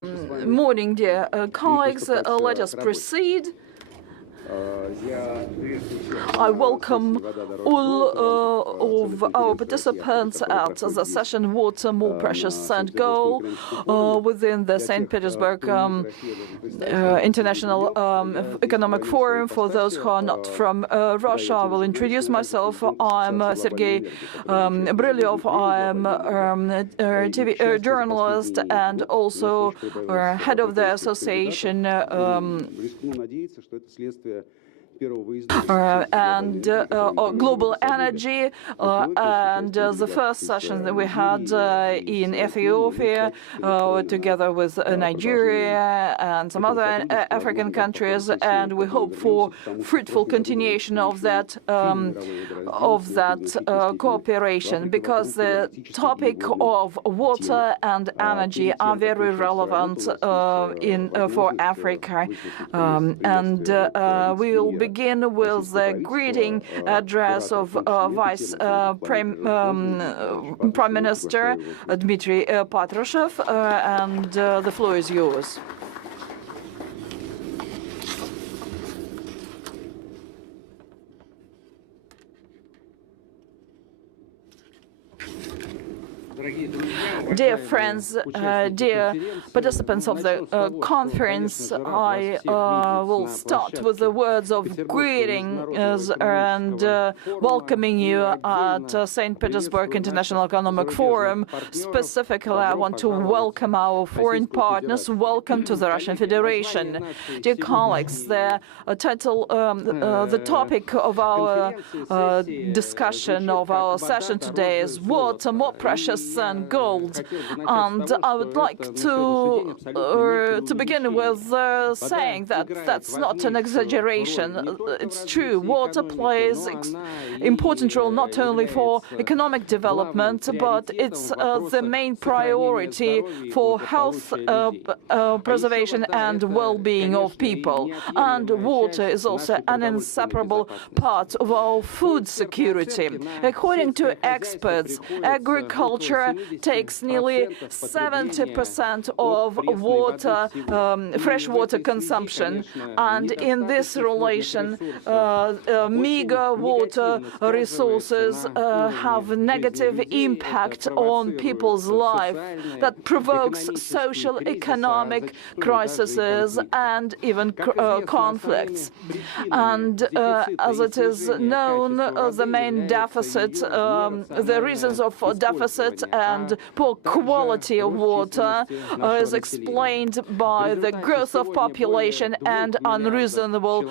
Morning, dear colleagues. Let us proceed. I welcome all of our participants at the session Water More Precious than Gold within the St. Petersburg International Economic Forum. For those who are not from Russia, I will introduce myself. I'm Sergei Brylyov. I'm a TV journalist and also head of the association and global energy, and the first session that we had in Ethiopia together with Nigeria and some other African countries, and we hope for fruitful continuation of that cooperation, because the topic of water and energy are very relevant for Africa, and we will begin with the greeting address of Vice Prime Minister Dmitry Patrushev, and the floor is yours. Dear friends, dear participants of the conference, I will start with the words of greetings and welcoming you at St. Petersburg International Economic Forum. Specifically, I want to welcome our foreign partners. Welcome to the Russian Federation. Dear colleagues, the topic of our discussion of our session today is water more precious than gold, and I would like to begin with saying that that's not an exaggeration. It's true. Water plays an important role not only for economic development, but it's the main priority for health preservation and well-being of people. And water is also an inseparable part of our food security. According to experts, agriculture takes nearly 70% of water, fresh water consumption, and in this relation, meager water resources have a negative impact on people's life that provokes social, economic crises and even conflicts. And as it is known, the main deficit, the reasons of deficit and poor quality of water is explained by the growth of population and unreasonable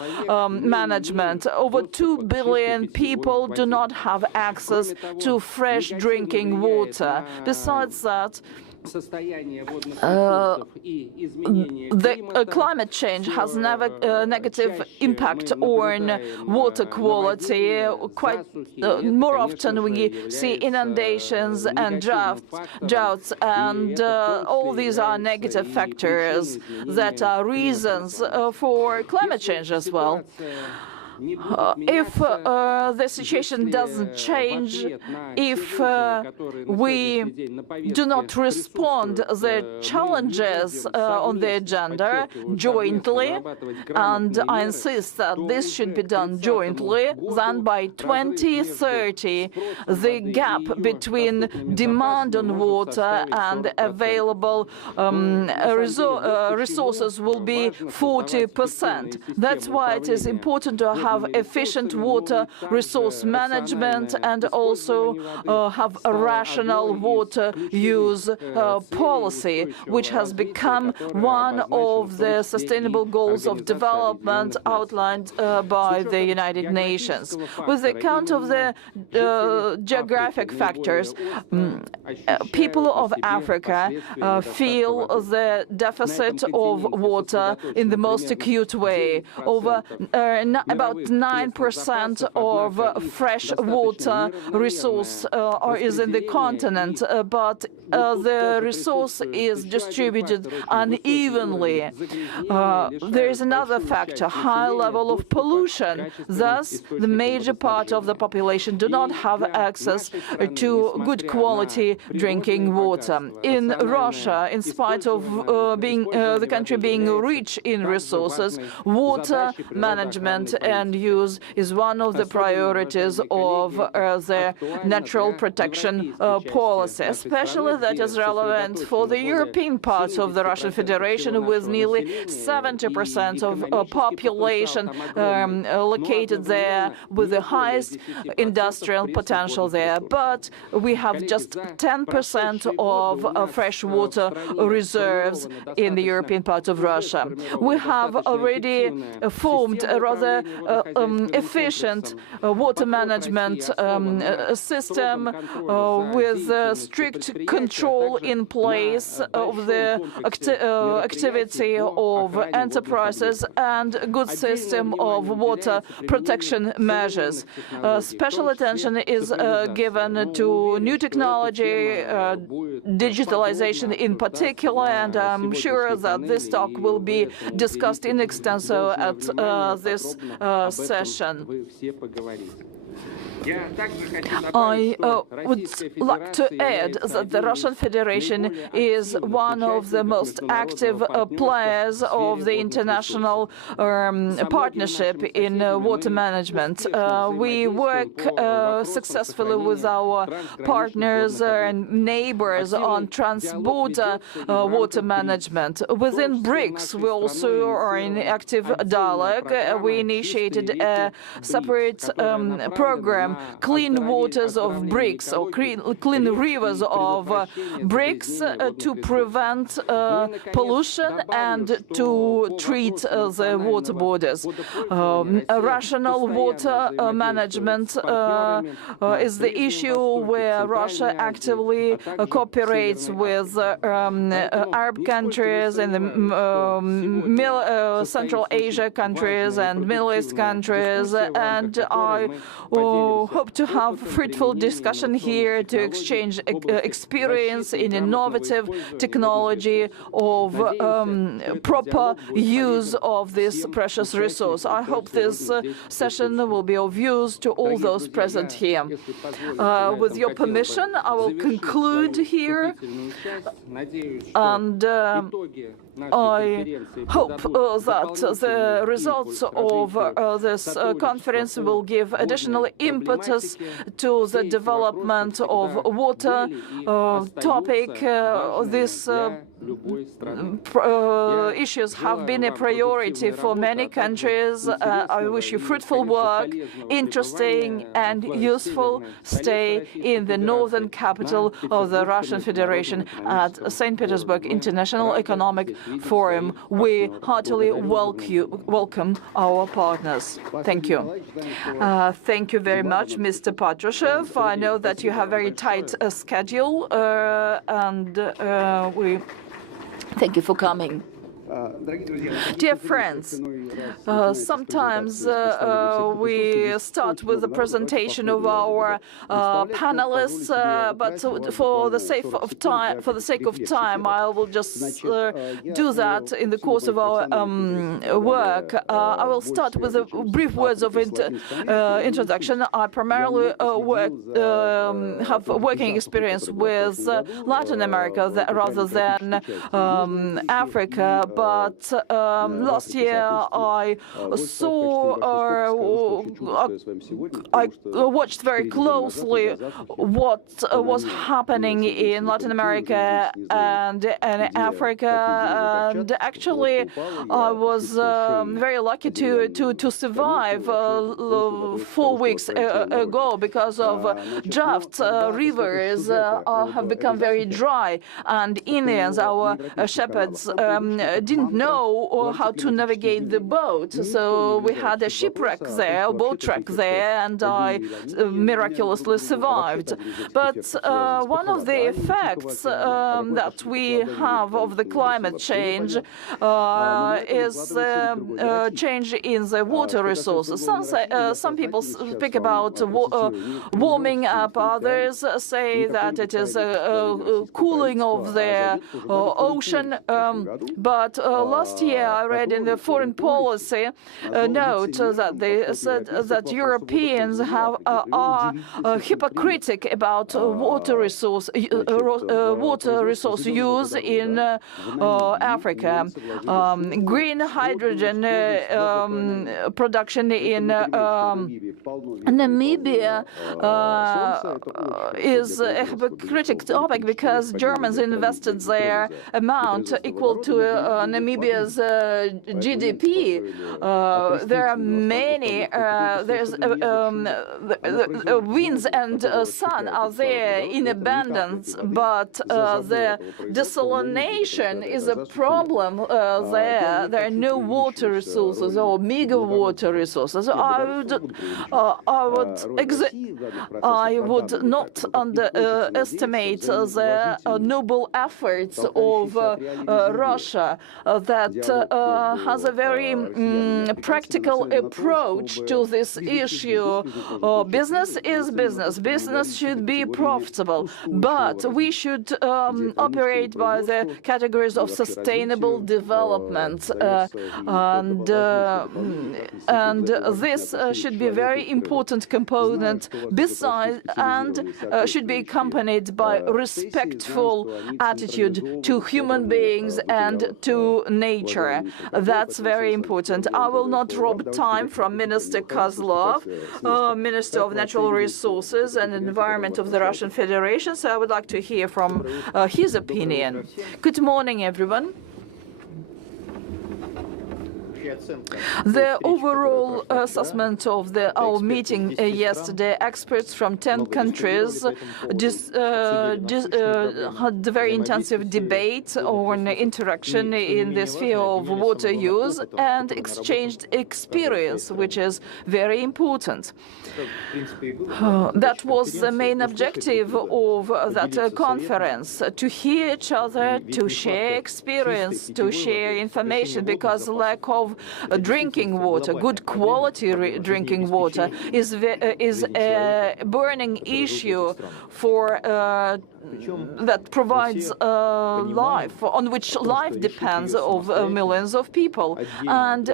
management. Over 2 billion people do not have access to fresh drinking water. Besides that, the climate change has a negative impact on water quality. More often we see inundations and droughts, and all these are negative factors that are reasons for climate change as well. If the situation doesn't change, if we do not respond to the challenges on the agenda jointly, and I insist that this should be done jointly, then by 2030, the gap between demand on water and available resources will be 40%. That's why it is important to have efficient water resource management and also have a rational water use policy, which has become one of the sustainable goals of development outlined by the United Nations. With the account of the geographic factors, people of Africa feel the deficit of water in the most acute way. About 9% of fresh water resource is in the continent, but the resource is distributed unevenly. There is another factor, high level of pollution. Thus, the major part of the population do not have access to good quality drinking water. In Russia, in spite of the country being rich in resources, water management and use is one of the priorities of the natural protection policy. Especially that is relevant for the European part of the Russian Federation, with nearly 70% of population located there, with the highest industrial potential there. But we have just 10% of fresh water reserves in the European part of Russia. We have already formed a rather efficient water management system with strict control in place of the activity of enterprises and a good system of water protection measures. Special attention is given to new technology, digitalization in particular, and I'm sure that this talk will be discussed in extenso at this session. I would like to add that the Russian Federation is one of the most active players of the international partnership in water management. We work successfully with our partners and neighbors on trans-border water management. Within BRICS, we also are in active dialogue. We initiated a separate program, Clean Waters of BRICS, or Clean Rivers of BRICS, to prevent pollution and to treat the water borders. Rational water management is the issue where Russia actively cooperates with Arab countries and the Central Asia countries and Middle East countries, and I hope to have fruitful discussion here to exchange experience in innovative technology of proper use of this precious resource. I hope this session will be of use to all those present here. With your permission, I will conclude here, and I hope that the results of this conference will give additional impetus to the development of water topic. These issues have been a priority for many countries. I wish you fruitful work, interesting and useful stay in the northern capital of the Russian Federation at St. Petersburg International Economic Forum. We heartily welcome our partners. Thank you. Thank you very much, Mr. Patrushev. I know that you have very tight schedule, and we thank you for coming. Dear friends, sometimes we start with the presentation of our panelists, but for the sake of time, I will just do that in the course of our work. I will start with a brief words of introduction. I primarily have working experience with Latin America rather than Africa. But last year I watched very closely what was happening in Latin America and in Africa, and actually I was very lucky to survive 4 weeks ago because of drought. Rivers have become very dry, and Indians, our shepherds, didn't know how to navigate the boat. So we had a shipwreck there, a boat wreck there, and I miraculously survived. But one of the effects that we have of the climate change is change in the water resources. Some people speak about warming up. Others say that it is a cooling of the ocean. But last year I read in the foreign policy note that they said that Europeans are hypocritical about water resource use in Africa. Green hydrogen production in Namibia is a hypocritical topic because Germans invested their amount equal to Namibia's GDP. There are many, there's winds and sun are there in abundance, but the desalination is a problem there. There are no water resources or meager water resources. I would not underestimate the noble efforts of Russia that has a very practical approach to this issue. Business is business. Business should be profitable, but we should operate by the categories of sustainable development, and this should be a very important component besides, and should be accompanied by respectful attitude to human beings and to nature. That's very important. I will not rob time from Minister Kozlov, Minister of Natural Resources and Environment of the Russian Federation, so I would like to hear from his opinion. Good morning, everyone. The overall assessment of our meeting yesterday, experts from 10 countries had a very intensive debate on interaction in the sphere of water use and exchanged experience, which is very important. That was the main objective of that conference, to hear each other, to share experience, to share information, because lack of drinking water, good quality drinking water, is a burning issue for that provides life, on which life depends of millions of people. And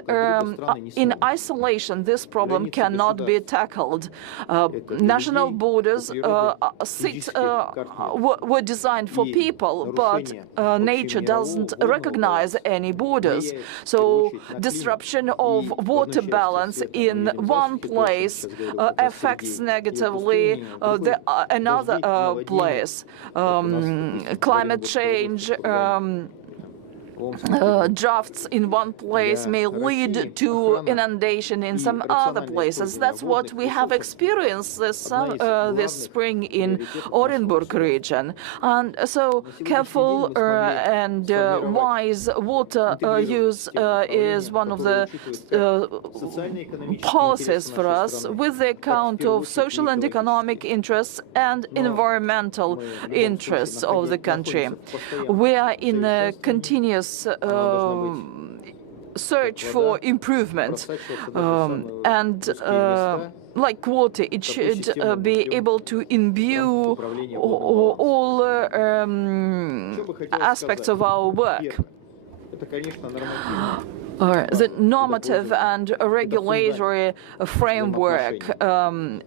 in isolation, this problem cannot be tackled. National borders were designed for people, but nature doesn't recognize any borders. So disruption of water balance in one place affects negatively another place. Climate change, drafts in one place may lead to inundation in some other places. That's what we have experienced this spring in Orenburg region. And so careful and wise water use is one of the policies for us, with the account of social and economic interests and environmental interests of the country. We are in a continuous search for improvement, and like water, it should be able to imbue all aspects of our work. The normative and regulatory framework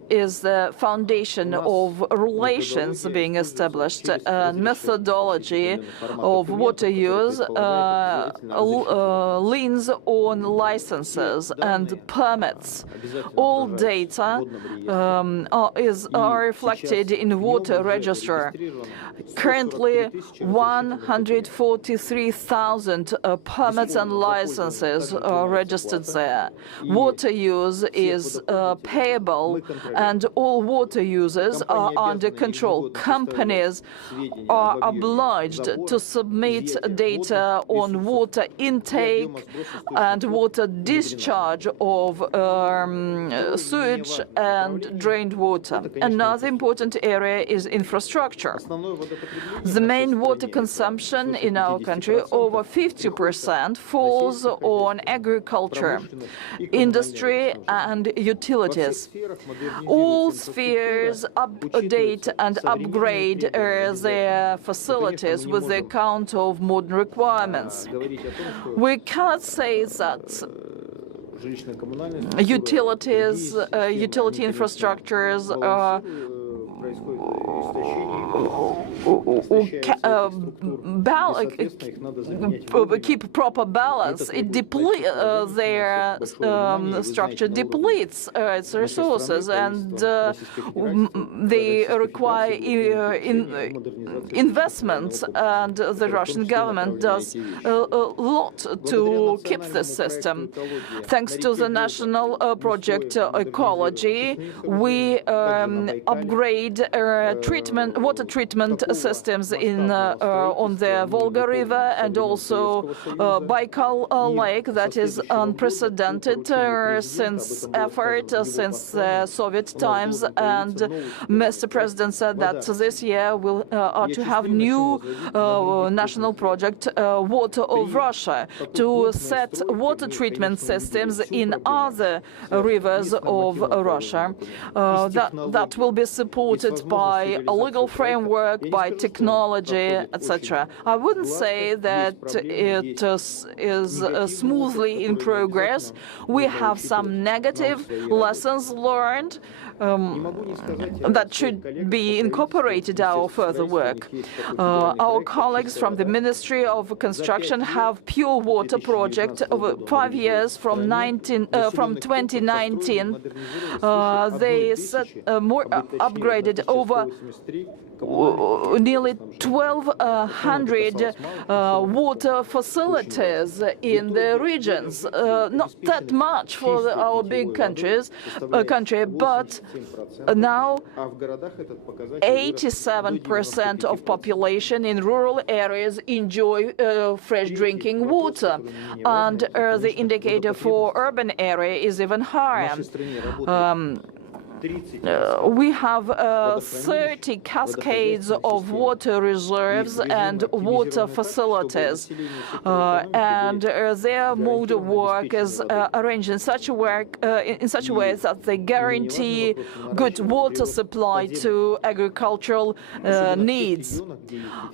is the foundation of relations being established. Methodology of water use leans on licenses and permits. All data are reflected in water register. Currently, 143,000 permits and licenses licenses are registered there. Water use is payable, and all water users are under control. Companies are obliged to submit data on water intake and water discharge of sewage and drained water. Another important area is infrastructure. The main water consumption in our country, over 50%, falls on agriculture, industry and utilities. All spheres update and upgrade their facilities with the account of modern requirements. We cannot say that utility infrastructures keep proper balance. Their structure depletes its resources, and they require investments, and the Russian government does a lot to keep this system. Thanks to the national project Ecology, we upgrade water treatment systems on the Volga River and also Baikal Lake. That is unprecedented since the Soviet times. And Mr. President said that this year we'll are to have new national project, Water of Russia, to set water treatment systems in other rivers of Russia. That will be supported by a legal framework, by technology, etc. I wouldn't say that it is smoothly in progress. We have some negative lessons learned that should be incorporated our further work. Our colleagues from the Ministry of Construction have pure water project over 5 years from 2019. They upgraded over nearly 1,200 water facilities in the regions. Not that much for our big country, but now 87% of population in rural areas enjoy fresh drinking water, and the indicator for urban area is even higher. We have 30 cascades of water reserves and water facilities, and their mode of work is arranged in such a way that they guarantee good water supply to agricultural needs.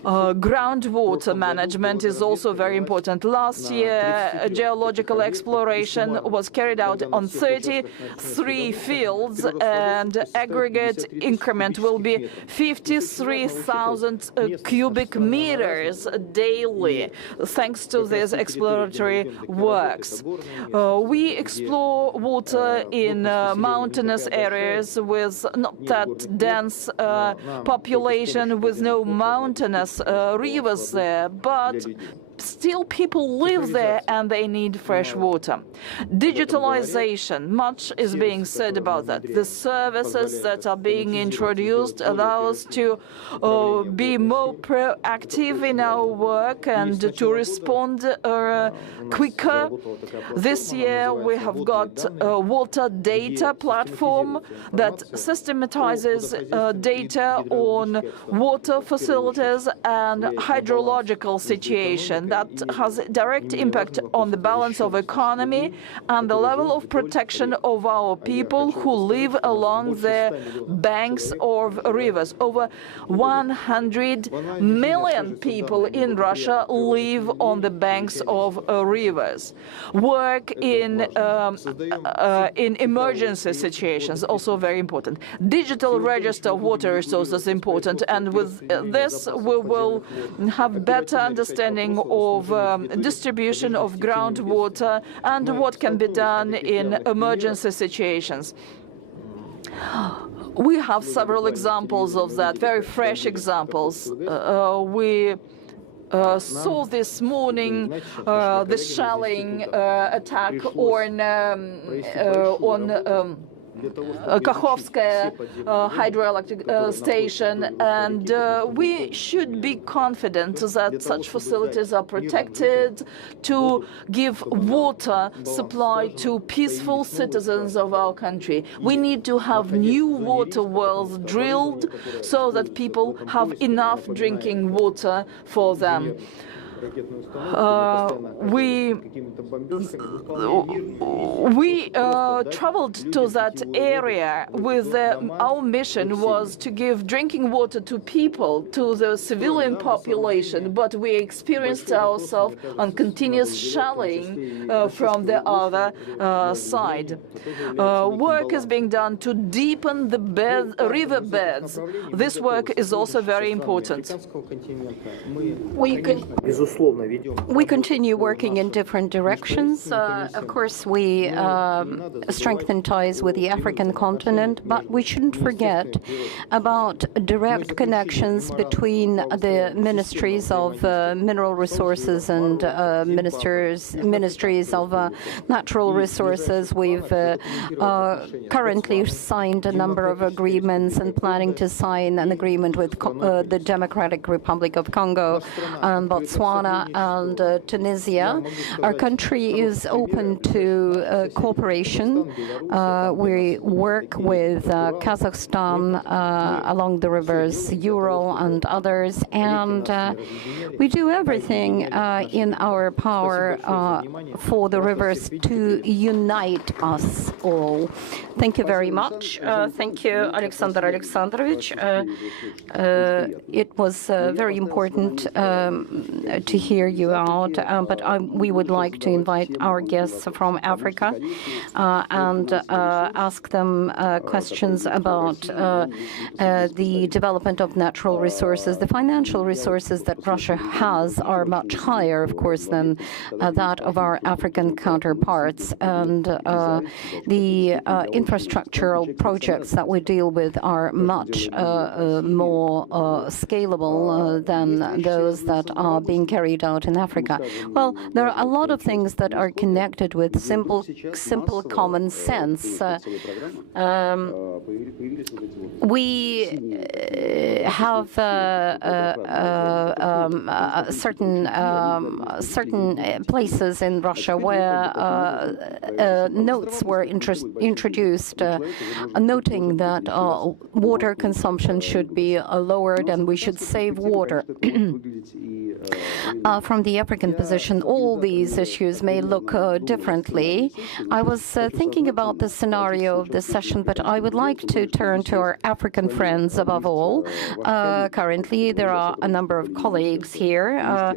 Groundwater management is also very important. Last year, geological exploration was carried out on 33 fields, and aggregate increment will be 53,000 cubic meters daily, thanks to these exploratory works. We explore water in mountainous areas with not that dense population, with no mountainous rivers there, but still people live there and they need fresh water. Digitalization, much is being said about that. The services that are being introduced allow us to be more proactive in our work and to respond quicker. This year we have got a water data platform that systematizes data on water facilities and hydrological situation. That has a direct impact on the balance of economy and the level of protection of our people who live along the banks of rivers. Over 100 million people in Russia live on the banks of rivers. Work in emergency situations, also very important. Digital register of water resources important, and with this we will have better understanding of distribution of groundwater and what can be done in emergency situations. We have several examples of that, very fresh examples. We saw this morning the shelling attack on Kakhovskaya hydroelectric station, and we should be confident that such facilities are protected to give water supply to peaceful citizens of our country. We need to have new water wells drilled so that people have enough drinking water for them. We traveled to that area with our mission was to give drinking water to people, to the civilian population, but we experienced ourselves on continuous shelling from the other side. Work is being done to deepen the river beds. This work is also very important. We continue working in different directions. Of course, we strengthen ties with the African continent, but we shouldn't forget about direct connections between the ministries of mineral resources and ministries of natural resources. We've currently signed a number of agreements and planning to sign an agreement with the Democratic Republic of Congo and Botswana and Tunisia. Our country is open to cooperation. We work with Kazakhstan along the rivers Ural and others, and we do everything in our power for the rivers to unite us all. Thank you very much. Thank you, Alexander Alexandrovich. It was very important to hear you out, but we would like to invite our guests from Africa and ask them questions about the development of natural resources. The financial resources that Russia has are much higher, of course, than that of our African counterparts, and the infrastructural projects that we deal with are much more scalable than those that are being carried out in Africa. Well, there are a lot of things that are connected with simple common sense. We have certain places in Russia where notes were introduced noting that water consumption should be lowered and we should save water. From the African position, all these issues may look differently. I was thinking about the scenario of this session, but I would like to turn to our African friends above all. Currently, there are a number of colleagues here.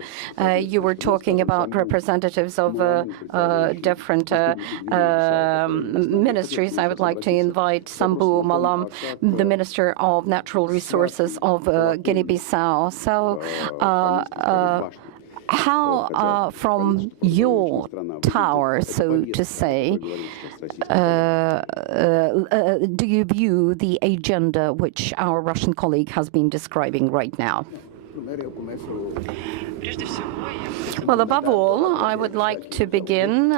You were talking about representatives of different ministries. I would like to invite Sambou Malam, the Minister of Natural Resources of Guinea-Bissau. So, how, from your tower, so to say, do you view the agenda which our Russian colleague has been describing right now? Well, above all, I would like to begin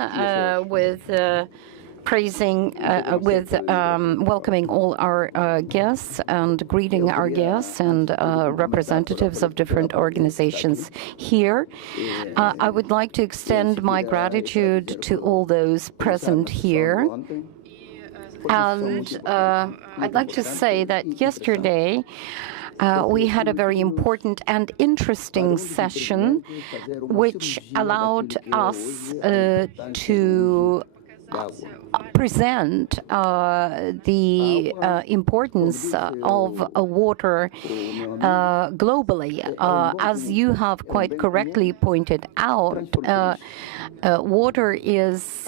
with welcoming all our guests and greeting our guests and representatives of different organizations here. I would like to extend my gratitude to all those present here. And I'd like to say that yesterday we had a very important and interesting session which allowed us to present the importance of water globally. As you have quite correctly pointed out, water is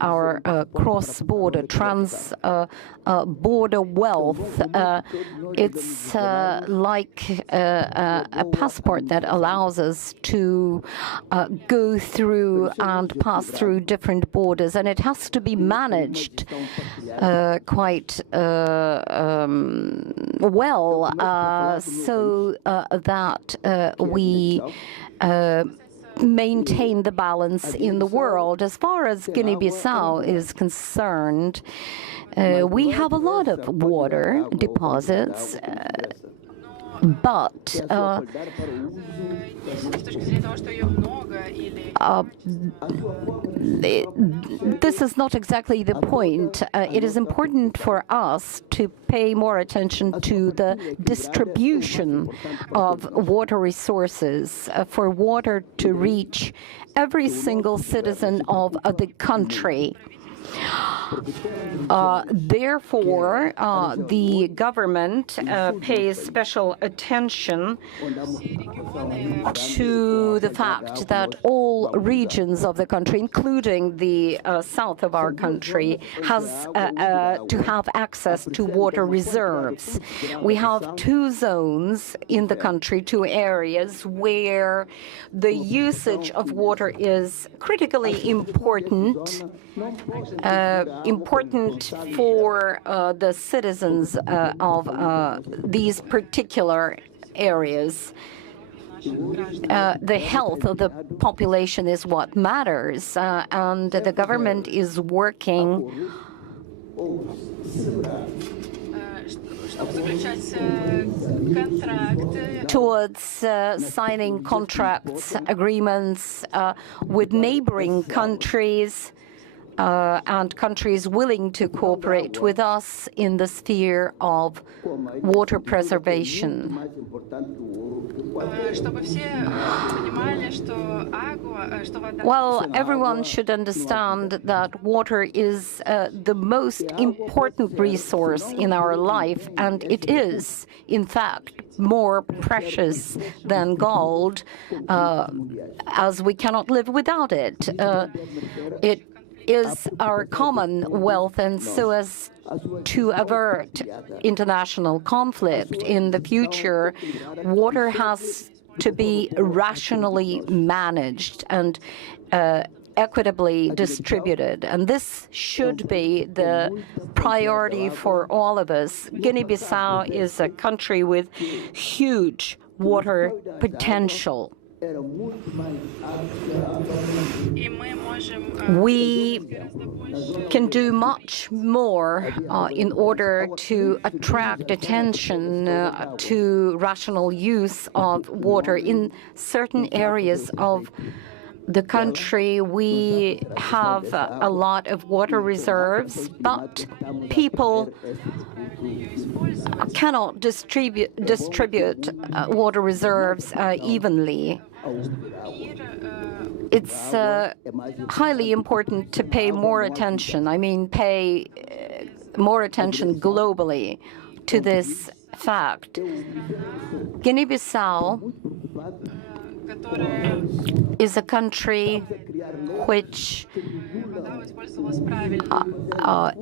our cross-border, trans-border wealth. It's like a passport that allows us to go through and pass through different different borders, and it has to be managed quite well, so that we maintain the balance in the world. As far as Guinea-Bissau is concerned, we have a lot of water deposits, but this is not exactly the point. It is important for us to pay more attention to the distribution of water resources, for water to reach every single citizen of the country. Therefore, the government pays special attention to the fact that all regions of the country, including the south of our country, has to have access to water reserves. We have two zones in the country, two areas where the usage of water is critically important. Important for the citizens of these particular areas. The health of the population is what matters, and the government is working towards signing contracts, agreements with neighboring countries, and countries willing to cooperate with us in the sphere of water preservation. Well, everyone should understand that water is the most important resource in our life, and it is, in fact, more precious than gold, as we cannot live without it. It is our common wealth, and so as to avert international conflict in the future, water has to be rationally managed and equitably distributed, and this should be the priority for all of us. Guinea-Bissau is a country with huge water potential. We can do much more in order to attract attention to rational use of water. In certain areas of the country, we have a lot of water reserves, but people cannot distribute water reserves evenly. It's highly important to pay more attention, pay more attention globally to this fact. Guinea-Bissau is a country which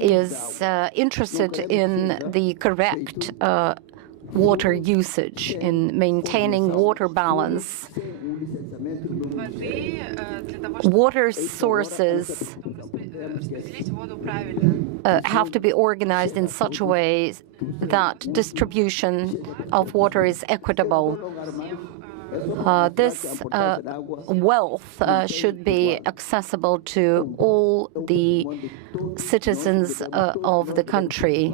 is interested in the correct water usage, in maintaining water balance. Water sources have to be organized in such a way that distribution of water is equitable. This wealth should be accessible to all the citizens of the country.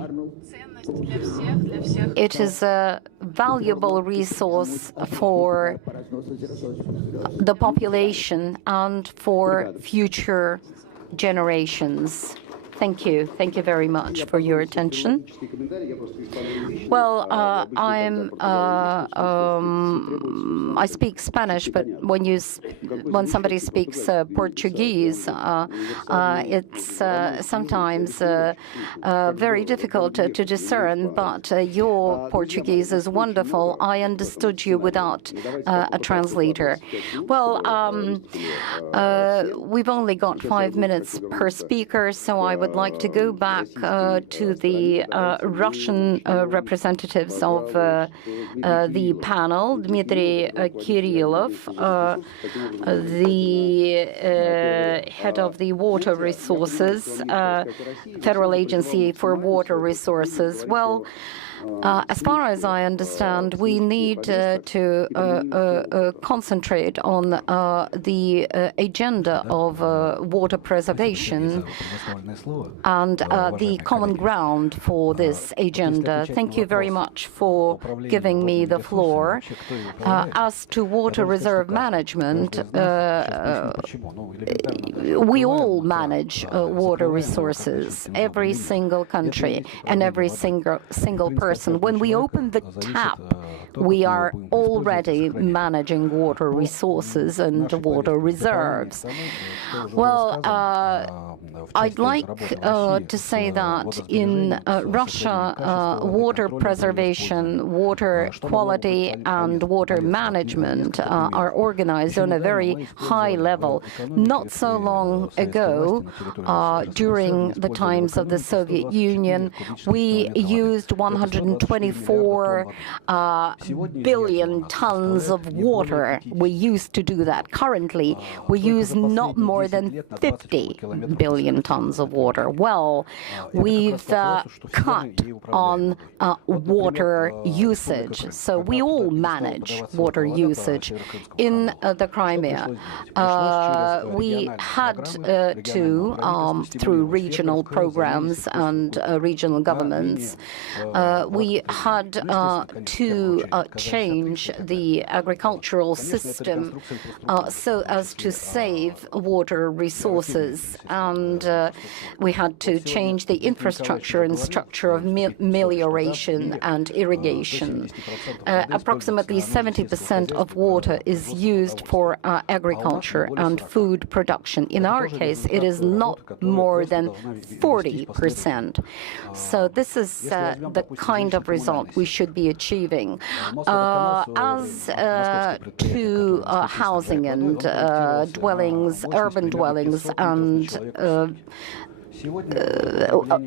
It is a valuable resource for the population and for future generations. Thank you. Thank you very much for your attention. Well, I speak Spanish, but when somebody speaks Portuguese, it's sometimes very difficult to discern. But your Portuguese is wonderful. I understood you without a translator. Well, we've only got 5 minutes per speaker, so I would would like to go back to the Russian representatives of the panel, Dmitry Kirillov, the head of the Water Resources, Federal Agency for Water Resources. Well, as far as I understand, we need to concentrate on the agenda of water preservation and the common ground for this agenda. Thank you very much for giving me the floor. As to water reserve management, we all manage water resources, every single country and every single person. When we open the tap, we are already managing water resources and water reserves. Well, I'd like to say that in Russia, water preservation, water quality, and water management are organized on a very high level. Not so long ago, during the times of the Soviet Union, we used 124 billion tons of water. We used to do that. Currently, we use not more than 50 billion tons of water. Well, we've cut on water usage. So we all manage water usage. In the Crimea, we had to, through regional programs and regional governments, we had to change the agricultural system so as to save water resources, and we had to change the infrastructure and structure of melioration and irrigation. Approximately 70% of water is used for agriculture and food production. In our case, it is not more than 40%. So this is the kind of result we should be achieving. As to housing and dwellings, urban dwellings and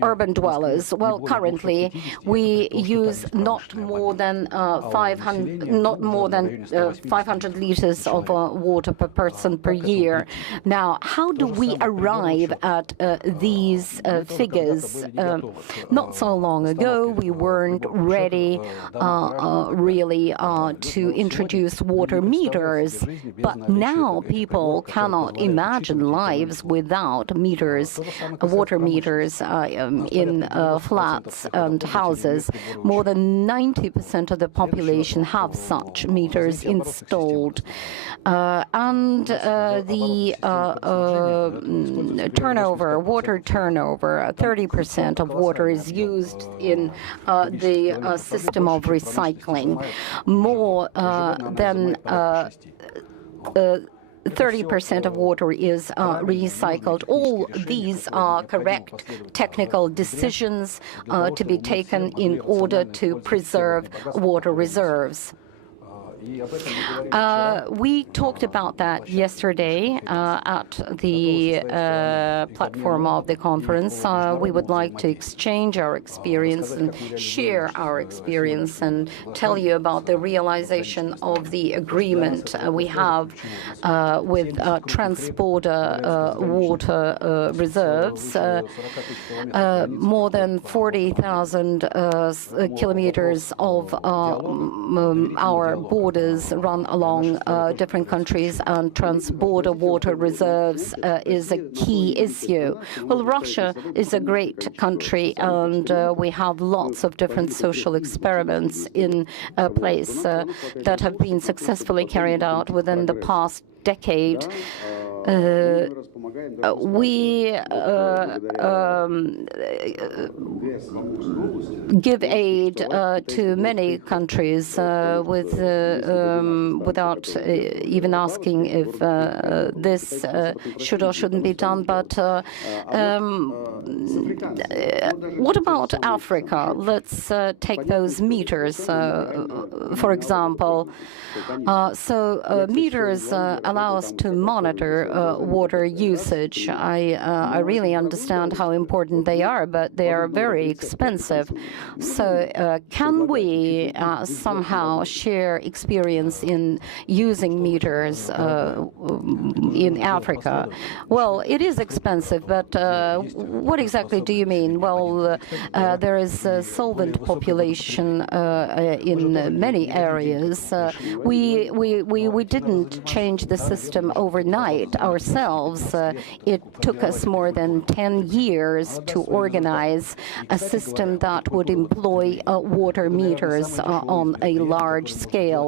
urban dwellers. Well, currently we use not more than 500 liters of water per person per year. Now, how do we arrive at these figures? Not so long ago, we weren't ready really to introduce water meters, but now people cannot imagine lives without meters, water meters in flats and houses. More than 90% of the population have such meters installed. And the turnover, water turnover, 30% of water is used in the system of recycling. More than 30% of water is recycled. All these are correct technical decisions to be taken in order to preserve water reserves. We talked about that yesterday at the platform of the conference. We would like to exchange our experience and share our experience and tell you about the realization of the agreement we have with transporter water reserves. More than 40,000 kilometers of our borders run along different countries, and trans-border water reserves is a key issue. Well, Russia is a great country, and we have lots of different social experiments in place that have been successfully carried out within the past decade. We give aid to many countries without even asking if this should or shouldn't be done. But what about Africa? Let's take those meters, for example. Meters allow us to monitor water usage. I really understand how important they are, but they are very expensive. So can we somehow share experience in using meters in Africa? Well, it is expensive, but what exactly do you mean? Well, there is a solvent population in many areas. We didn't change the system overnight ourselves. It took us more than 10 years to organize a system that would employ water meters on a large scale.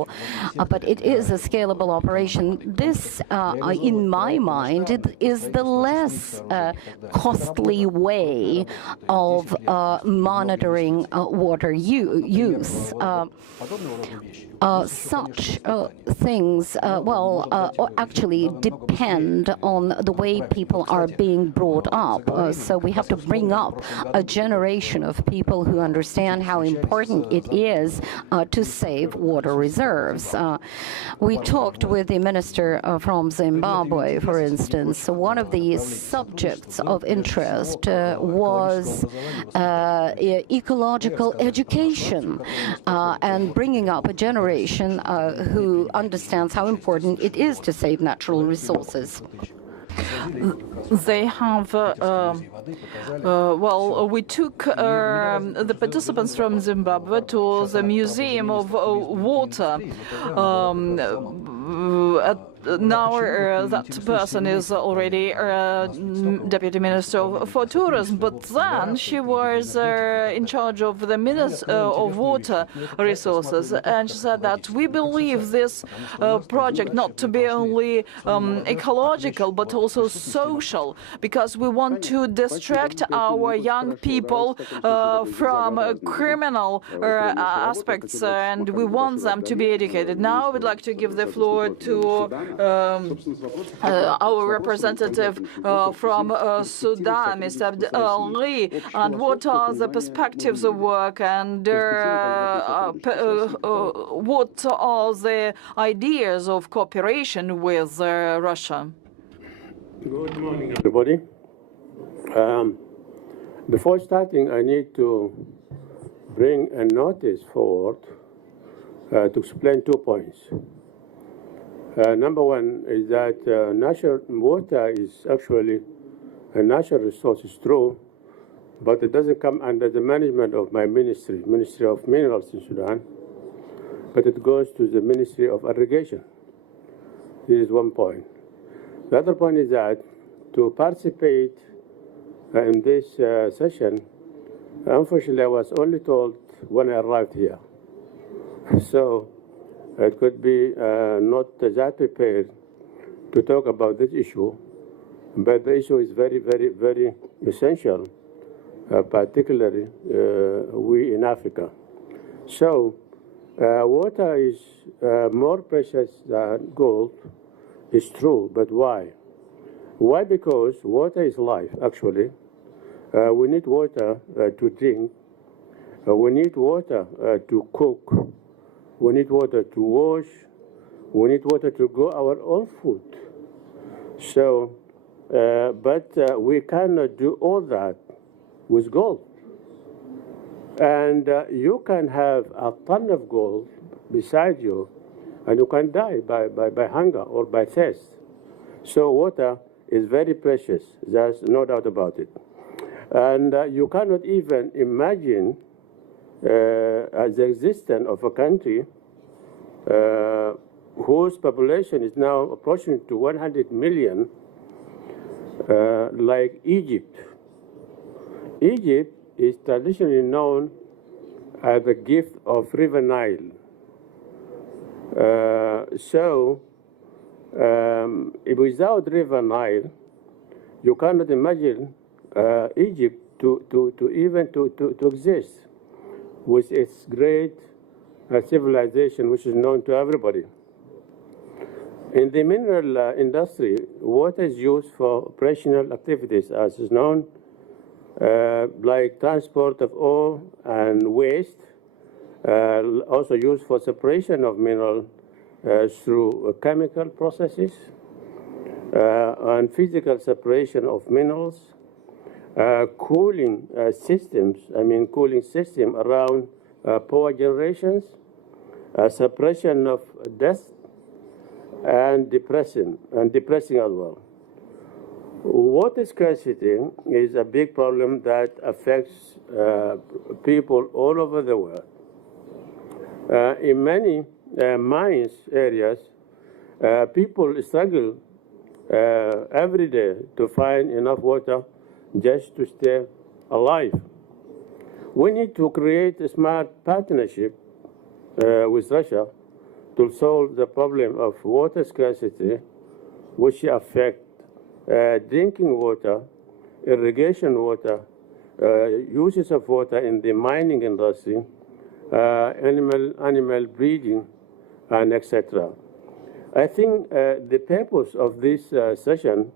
But it is a scalable operation. This, in my mind, is the less costly way of monitoring water use. Such things, actually depend on the way people are being brought up. So we have to bring up a generation of people who understand how important it is to save water reserves. We talked with the minister from Zimbabwe, for instance. One of the subjects of interest was ecological education and bringing up a generation who understands how important it is to save natural resources. They have, we took the participants from Zimbabwe to the Museum of Water. Now that person is already Deputy Minister for Tourism, but then she was in charge of the of Water Resources, and she said that we believe this project not to be only ecological but also social, because we want to distract our young people from criminal aspects, and we want them to be educated. Now I would like to give the floor to our representative from Sudan, Mr. Ali, and what are the perspectives of work, and what are the ideas of cooperation with Russia? Good morning, everybody. Before starting, I need to bring a notice forward to explain 2 points. Number one is that national water is actually a natural resource, is true, but it doesn't come under the management of my ministry, Ministry of Minerals in Sudan, but it goes to the Ministry of Irrigation. This is 1 point. The other point is that to participate in this session, unfortunately, I was only told when I arrived here. So it could be not that prepared to talk about this issue, but the issue is very, very, very essential, particularly we in Africa. So water is more precious than gold, it's true, but why? Why? Because water is life, actually. We need water to drink. We need water to cook. We need water to wash. We need water to grow our own food. So, but we cannot do all that with gold. And you can have a ton of gold beside you, and you can die by hunger or by thirst. So water is very precious. There's no doubt about it. And you cannot even imagine the existence of a country whose population is now approaching to 100 million, like Egypt. Egypt is traditionally known as the gift of River Nile. Without River Nile, you cannot imagine Egypt to exist with its great civilization, which is known to everybody. In the mineral industry, water is used for operational activities, as is known, like transport of ore and waste, also used for separation of mineral through chemical processes, on physical separation of minerals, cooling systems, cooling system around power generations, suppression of dust, and depressing as well. Water scarcity is a big problem that affects people all over the world. In many mines areas, people struggle every day to find enough water just to stay alive. We need to create a smart partnership with Russia to solve the problem of water scarcity, which affects drinking water, irrigation water, uses of water in the mining industry, animal breeding, and etc. I think the purpose of this session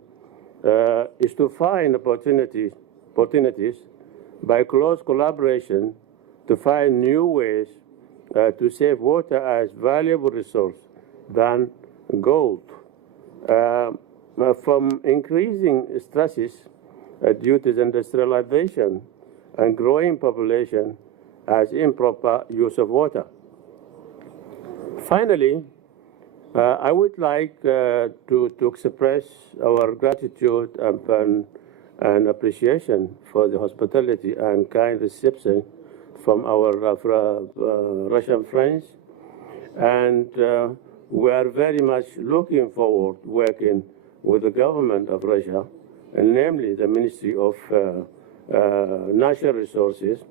is to find opportunities by close collaboration to find new ways to save water as valuable resource than gold. From increasing stresses due to the industrialization and growing population as improper use of water. Finally, I would like to express our gratitude and appreciation for the hospitality and kind reception from our Russian friends. And we are very much looking forward working with the government of Russia, and namely the Ministry of Natural Resources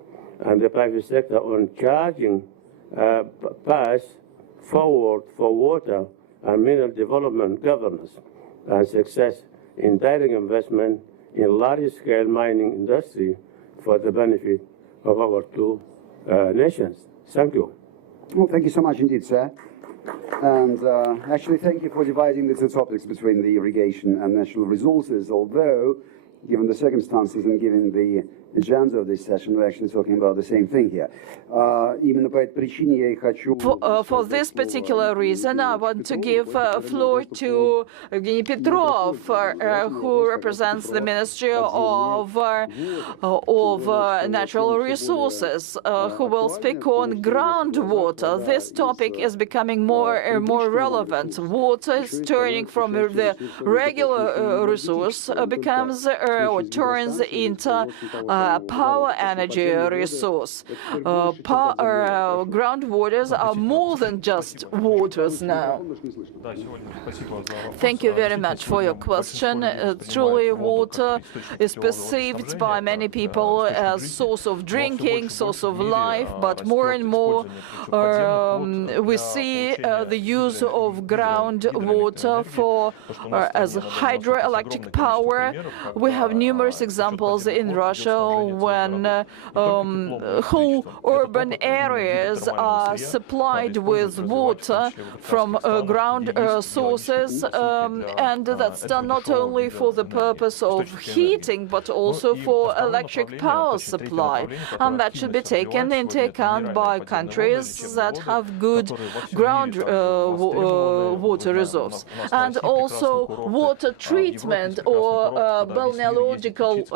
and the private sector on charging paths forward for water and mineral development governance and success in direct investment in large-scale mining industry for the benefit of our two nations. Thank you. Well, thank you so much indeed, sir. And actually, thank you for dividing the two topics between the irrigation and natural resources, although, given the circumstances and given the agenda of this session, we're actually talking about the same thing here. For this particular reason, I want to give floor to Evgeny Petrov, who represents the Ministry of Natural Resources, who will speak on groundwater. This topic is becoming more and more relevant. Water is turning from the regular resource, becomes or turns into power energy resource. Groundwaters are more than just waters now. Thank you very much for your question. Truly, water is perceived by many people as source of drinking, source of life, but more and more we see the use of groundwater for as hydroelectric power. We have numerous examples in Russia when whole urban areas are supplied with water from ground sources, and that's done not only for the purpose of heating but also for electric power supply, and that should be taken into account by countries that have good ground water reserves. And also water treatment or balneological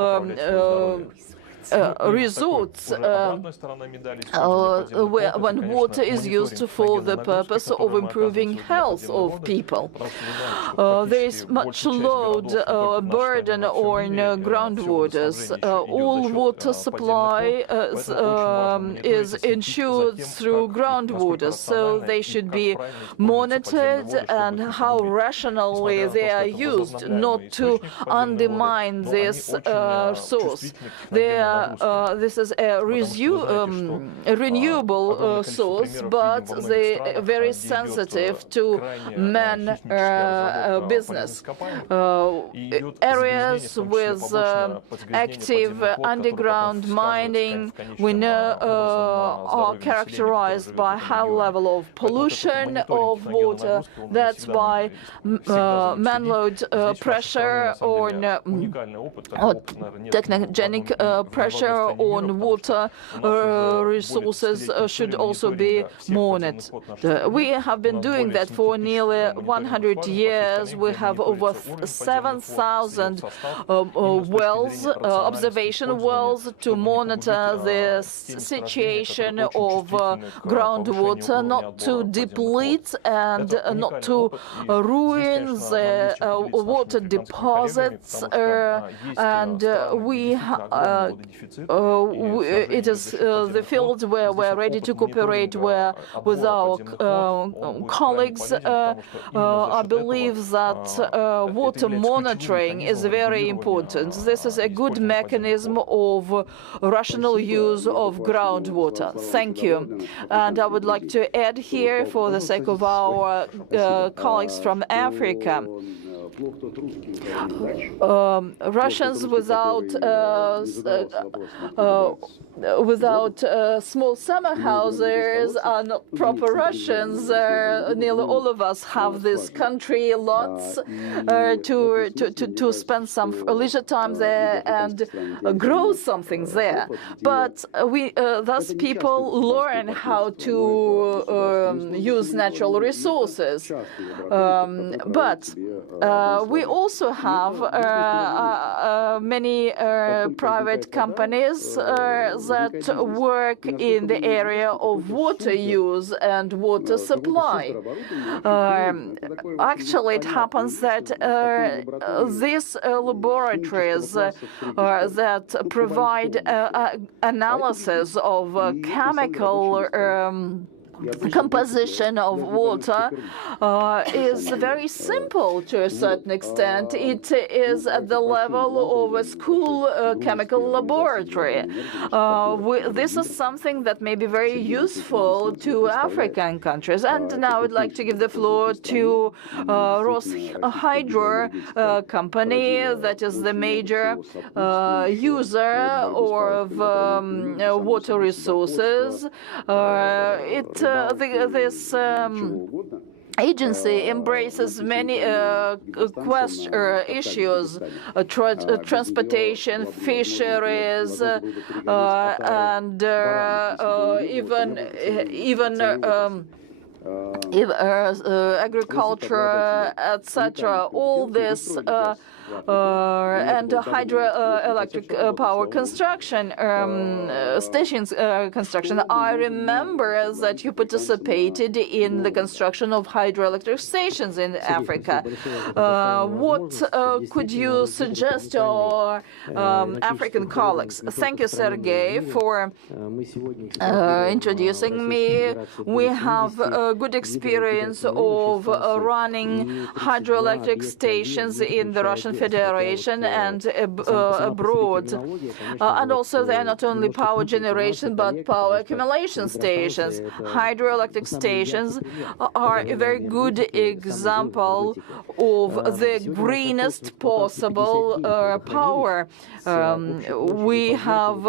resorts when water is used for the purpose of improving health of people. There is much load burden on groundwaters. All water supply is ensured through groundwaters, so they should be monitored and how rationally they are used, not to undermine this source. This is a renewable source, but they're very sensitive to man business. Areas with active underground mining, we know, are characterized by high level of pollution of water. That's why man-load pressure or technogenic pressure on water resources should also be monitored. We have been doing that for nearly 100 years. We have over 7,000 wells, observation wells, to monitor the situation of groundwater, not to deplete and not to ruin the water deposits. And it is the field where we're ready to cooperate with our colleagues. I believe that water monitoring is very important. This is a good mechanism of rational use of groundwater. Thank you. And I would like to add here, for the sake of our colleagues from Africa, Russians without small summer houses are not proper Russians. Nearly all of us have this country lots to spend some leisure time there and grow something there. But thus people learn how to use natural resources. But we also have many private companies that work in the area of water use and water supply. Actually, it happens that these laboratories that provide analysis of chemical composition of water is very simple to a certain extent. It is at the level of a school chemical laboratory. This is something that may be very useful to African countries. And now I would like to give the floor to Hydro company, that is the major user of water resources. This agency embraces many issues, transportation, fisheries, and even agriculture, etc. All this and hydroelectric power construction, stations construction. I remember that you participated in the construction of hydroelectric stations in Africa. What could you suggest to our African colleagues? Thank you, Sergei, for introducing me. We have a good experience of running hydroelectric stations in the Russian Federation and abroad. And also they are not only power generation but power accumulation stations. Hydroelectric stations are a very good example of the greenest possible power. We have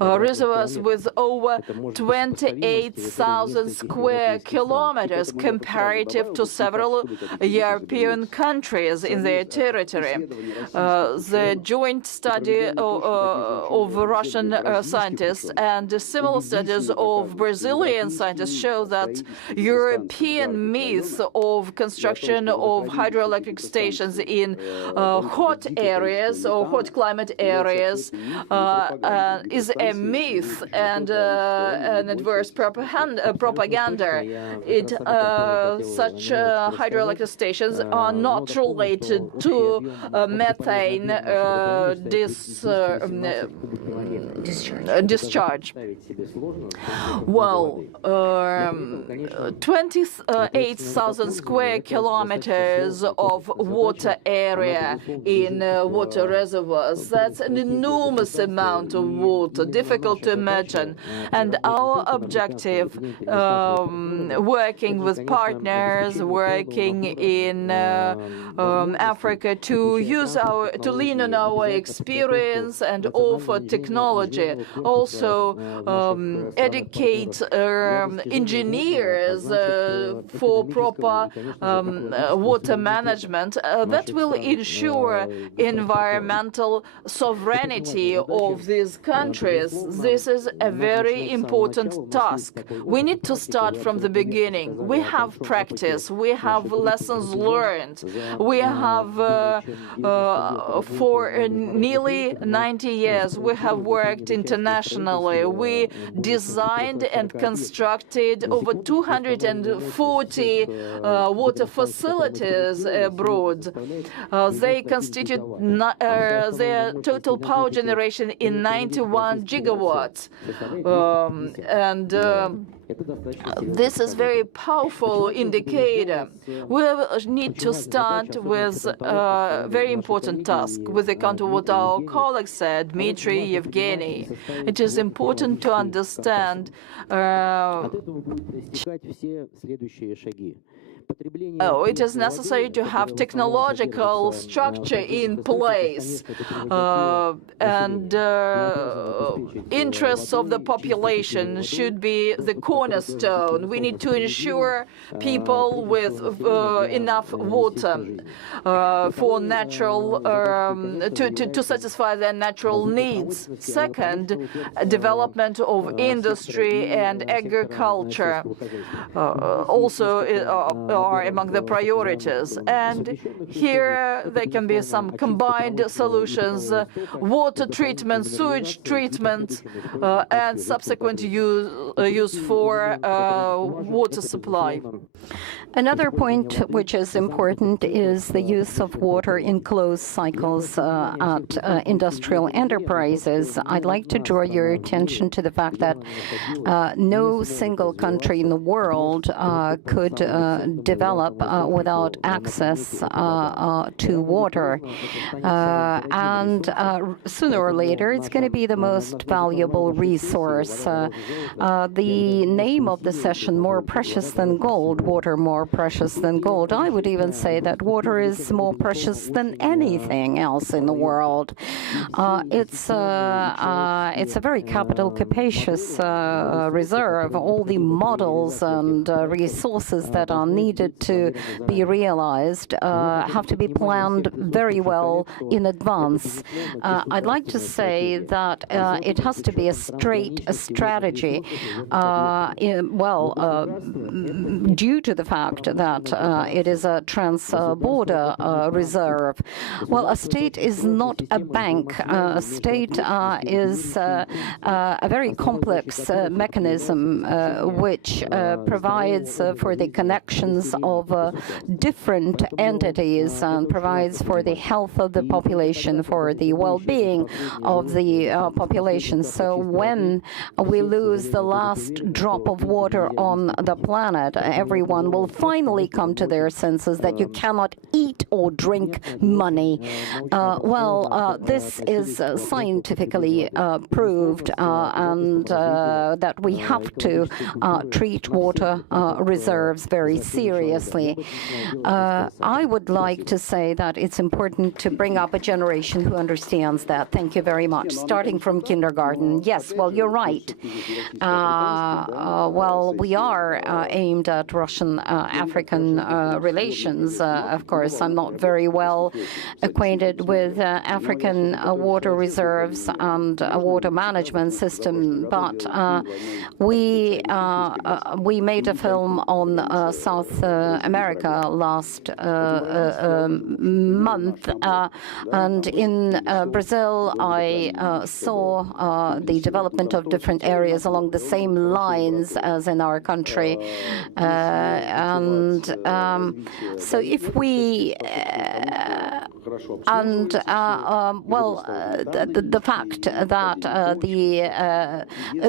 reservoirs with over 28,000 square kilometers comparative to several European countries in their territory. The joint study of Russian scientists and similar studies of Brazilian scientists show that European myth of construction of hydroelectric stations in hot areas or hot climate areas is a myth and an adverse propaganda. Such hydroelectric stations are not related to methane discharge. Well, 28,000 square kilometers of water area in water reservoirs. That's an enormous amount of water, difficult to imagine. And our objective, working with partners, working in Africa, Africa to lean on our experience and offer technology. Also, educate engineers for proper water management. That will ensure environmental sovereignty of these countries. This is a very important task. We need to start from the beginning. We have practice. We have lessons learned. We have, for nearly 90 years, we have worked internationally. We designed and constructed over 240 water facilities abroad. They constitute their total power generation in 91 gigawatts. This is very powerful indicator. We need to start with a very important task, with account of what our colleagues said, Dmitry, Yevgeny. It is important to understand it is necessary to have technological structure in place, and interests of the population should be the cornerstone. We need to ensure people with enough water for natural to satisfy their natural needs. Second, development of industry and agriculture also are among the priorities. And here there can be some combined solutions, water treatment, sewage treatment, and subsequent use for water supply. Another point which is important is the use of water in closed cycles at industrial enterprises. I'd like to draw your attention to the fact that no single country in the world could develop without access to water. And sooner or later, it's going to be the most valuable resource. The name of the session, More Precious Than Gold, Water More Precious Than Gold. I would even say that water is more precious than anything else in the world. It's a very capital capacious reserve. All the models and resources that are needed to be realized have to be planned very well in advance. I'd like to say that it has to be a strategy, due to the fact that it is a trans-border reserve. Well, a state is not a bank. A state is a very complex mechanism which provides for the connections of different entities and provides for the health of the population, for the well-being of the population. So when we lose the last drop of water on the planet, everyone will finally come to their senses that you cannot eat or drink money. This is scientifically proved, and that we have to treat water reserves very seriously. I would like to say that it's important to bring up a generation who understands that. Thank you very much. Starting from kindergarten. Yes, well, you're right. We are aimed at Russian-African relations. Of course, I'm not very well acquainted with African water reserves and a water management system, but we made a film on South America last month, and in Brazil I saw the development of different areas along the same lines as in our country. So if we the fact that the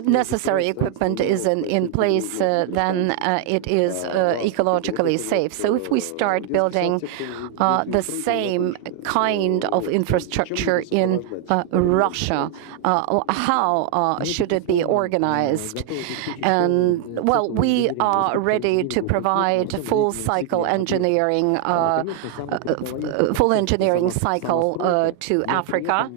necessary equipment is in place, then it is hydrologically safe. So if we start building the same kind of infrastructure in Russia, how should it be organized? And, well, we are ready to provide full engineering cycle to Africa.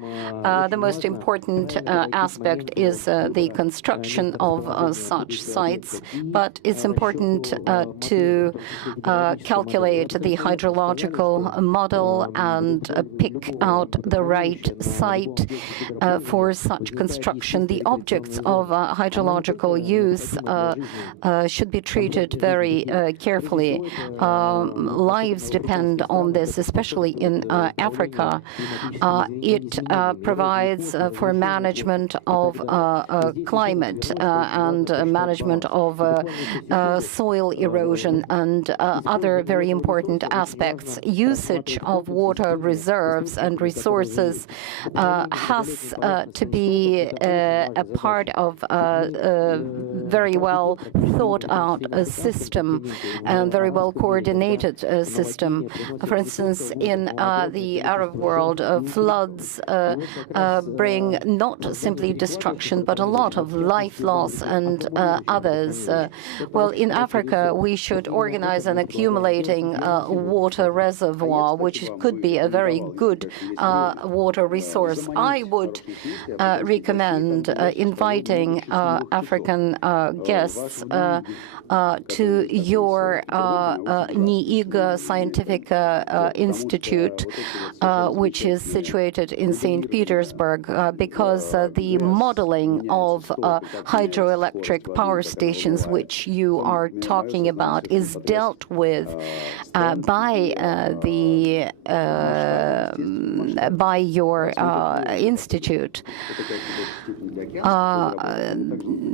The most important aspect is the construction of such sites, but it's important to calculate the hydrological model and pick out the right site for such construction. The objects of hydrological use should be treated very carefully. Lives depend on this, especially in Africa. It provides for management of climate and management of soil erosion and other very important aspects. Usage of water reserves and resources has to be a part of a very well thought out system and very well coordinated system. For instance, in the Arab world, floods bring not simply destruction, but a lot of life loss and others. Well, in Africa, we should organize an accumulating water reservoir, which could be a very good water resource. I would recommend inviting African guests to your NIIG Scientific Institute, which is situated in St. Petersburg, because the modeling of hydroelectric power stations, which you are talking about, is dealt with by your institute.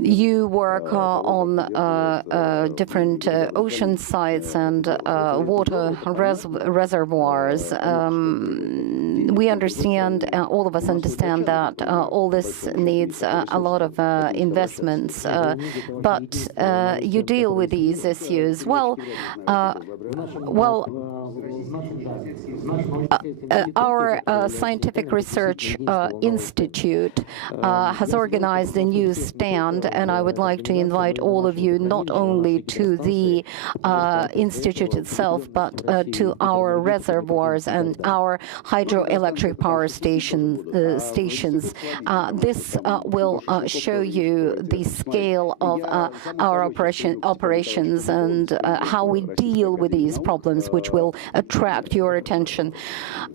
You work on different ocean sites and water reservoirs. We understand, all of us understand that all this needs a lot of investments, but you deal with these issues. Well, our Scientific Research Institute has organized a new stand, and I would like to invite all of you not only to the institute itself, but to our reservoirs and our hydroelectric power stations. This will show you the scale of our operations and how we deal with these problems, which will attract your attention.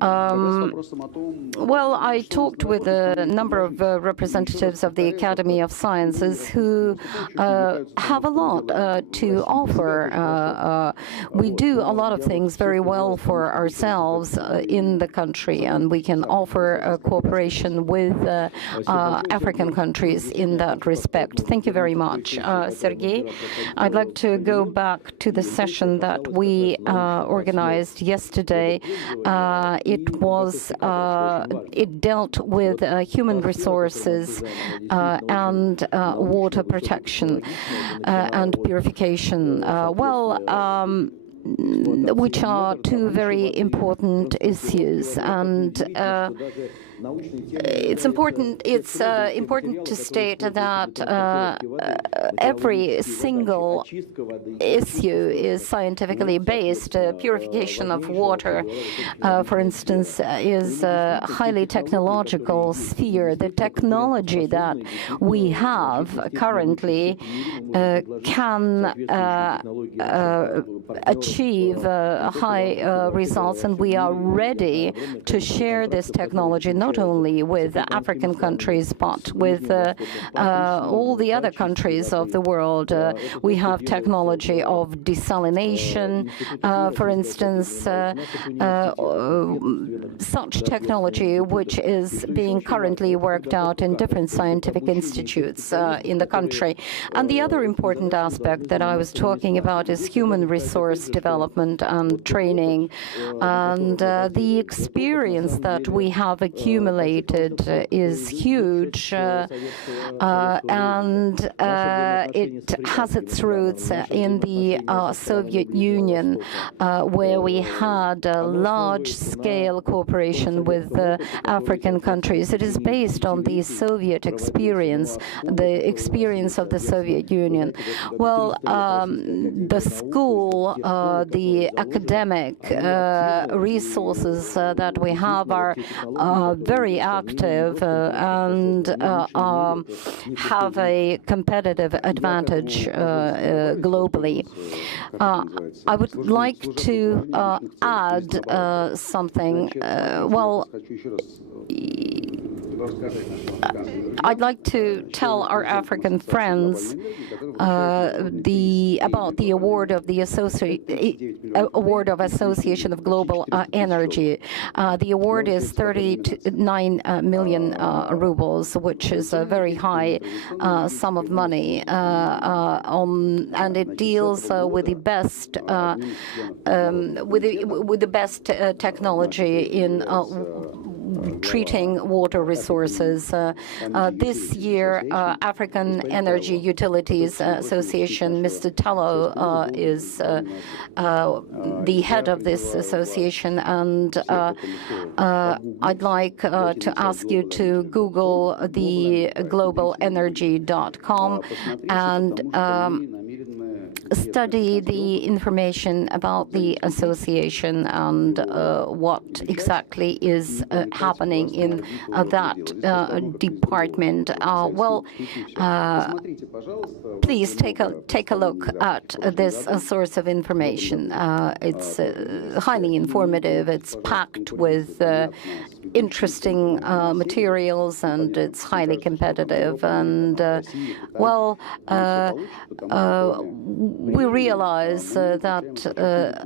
Well, I talked with a number of representatives of the Academy of Sciences who have a lot to offer. We do a lot of things very well for ourselves in the country, and we can offer cooperation with African countries in that respect. Thank you very much, Sergei. I'd like to go back to the session that we organized yesterday. It dealt with human resources and water protection and purification. Which are two very important issues, and it's important to state that every single issue is scientifically based. Purification of water, for instance, is a highly technological sphere. The technology that we have currently can achieve high results, and we are ready to share this technology not only with African countries, but with all the other countries of the world. We have technology of desalination, for instance, such technology which is being currently worked out in different scientific institutes in the country. And the other important aspect that I was talking about is human resource development and training. And the experience that we have accumulated is huge, and it has its roots in the Soviet Union, where we had a large-scale cooperation with African countries. It is based on the Soviet experience, the experience of the Soviet Union. Well, the school, the academic resources that we have are very active and have a competitive advantage globally. I would like to add something. Well, I'd like to tell our African friends about the award of the Association of Global Energy. The award is 39 million rubles, which is a very high sum of money, and it deals with the best technology in treating water resources. This year, African Energy Utilities Association, Mr. Tallow, is the head of this association, and I'd like to ask you to Google the globalenergy.com and study the information about the association and what exactly is happening in that department. Well, please take a look at this source of information. It's highly informative. It's packed with interesting materials, and it's highly competitive. And well, we realize that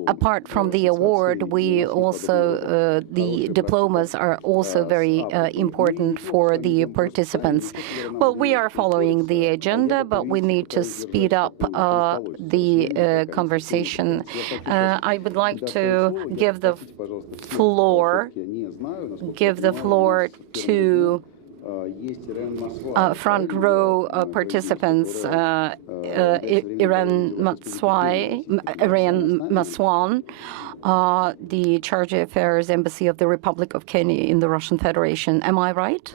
apart from the award, we also the diplomas are also very important for the participants. Well, we are following the agenda, but we need to speed up the conversation. I would like to give the floor to front row participants, Irene Maswan, the Charge d'Affaires Embassy of the Republic of Kenya in the Russian Federation. Am I right?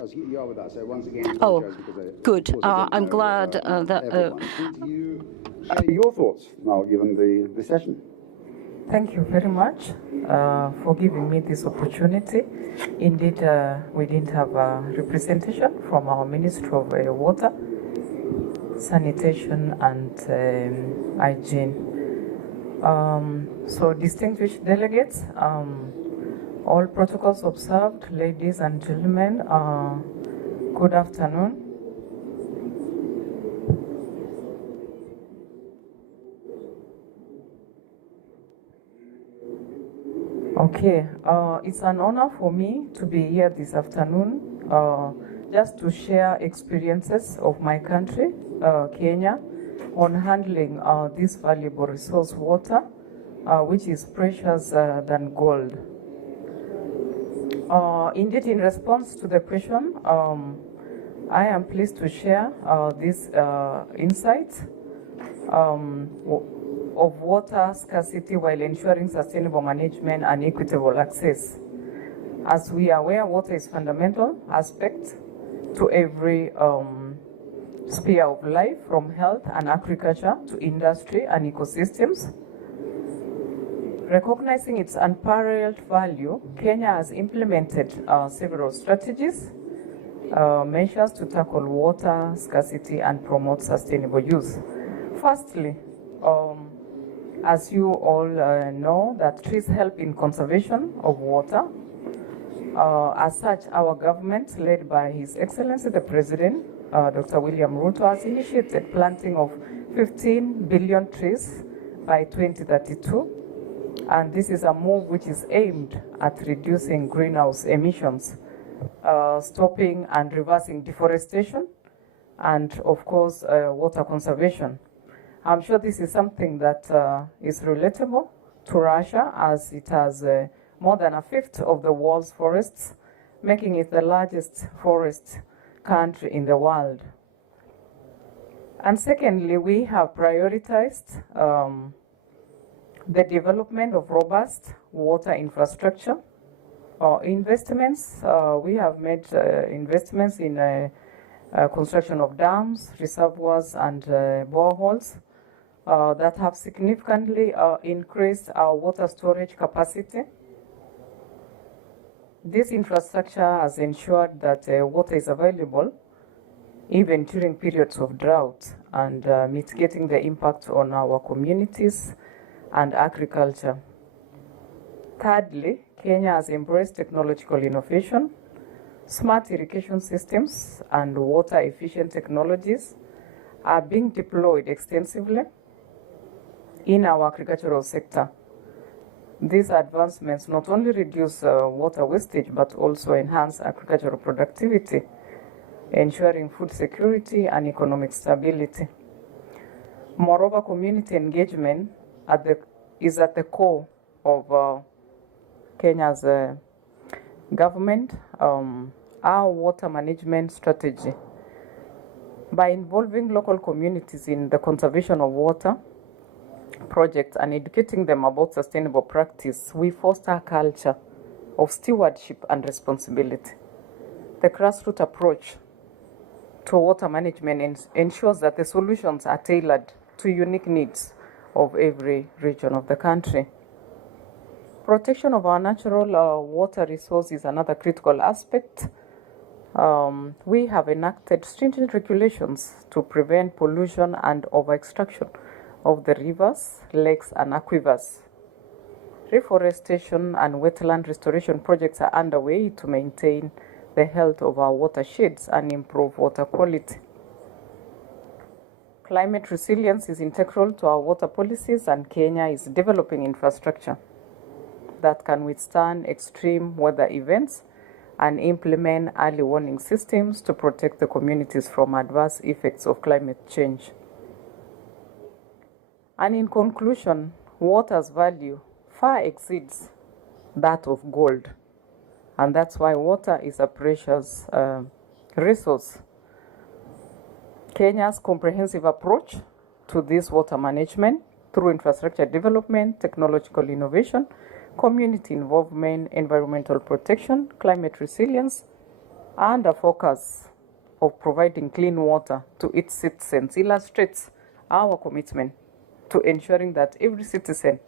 Oh, good. I'm glad that... Your thoughts now, given the session. Thank you very much for giving me this opportunity. Indeed, we didn't have a representation from our Ministry of Water, Sanitation and Hygiene. So distinguished delegates, all protocols observed, ladies and gentlemen, good afternoon. Okay, it's an honor for me to be here this afternoon just to share experiences of my country, Kenya, on handling this valuable resource water, which is precious than gold. Indeed, in response to the question, I am pleased to share these insights of water scarcity while ensuring sustainable management and equitable access. As we are aware, water is a fundamental aspect to every sphere of life, from health and agriculture to industry and ecosystems. Recognizing its unparalleled value, Kenya has implemented several strategies, measures to tackle water scarcity and promote sustainable use. Firstly, as you all know, that trees help in conservation of water. As such, our government, led by His Excellency the President, Dr. William Ruto, has initiated planting of 15 billion trees by 2032. And this is a move which is aimed at reducing greenhouse emissions, stopping and reversing deforestation, and of course, water conservation. I'm sure this is something that is relatable to Russia, as it has more than a fifth of the world's forests, making it the largest forest country in the world. And secondly, we have prioritized the development of robust water infrastructure or investments. We have made investments in construction of dams, reservoirs, and boreholes that have significantly increased our water storage capacity. This infrastructure has ensured that water is available even during periods of drought and mitigating the impact on our communities and agriculture. Thirdly, Kenya has embraced technological innovation. Smart irrigation systems and water-efficient technologies are being deployed extensively in our agricultural sector. These advancements not only reduce water wastage, but also enhance agricultural productivity, ensuring food security and economic stability. Moreover, community engagement is at the core of Kenya's government, our water management strategy. By involving local communities in the conservation of water projects and educating them about sustainable practice, we foster a culture of stewardship and responsibility. The grassroots approach to water management ensures that the solutions are tailored to unique needs of every region of the country. Protection of our natural water resource is another critical aspect. We have enacted stringent regulations to prevent pollution and over-extraction of the rivers, lakes, and aquifers. Reforestation and wetland restoration projects are underway to maintain the health of our watersheds and improve water quality. Climate resilience is integral to our water policies, and Kenya is developing infrastructure that can withstand extreme weather events and implement early warning systems to protect the communities from adverse effects of climate change. And in conclusion, water's value far exceeds that of gold. And that's why water is a precious resource. Kenya's comprehensive approach to this water management through infrastructure development, technological innovation, community involvement, environmental protection, climate resilience, and a focus of providing clean water to its citizens illustrates our commitment to ensuring that every citizen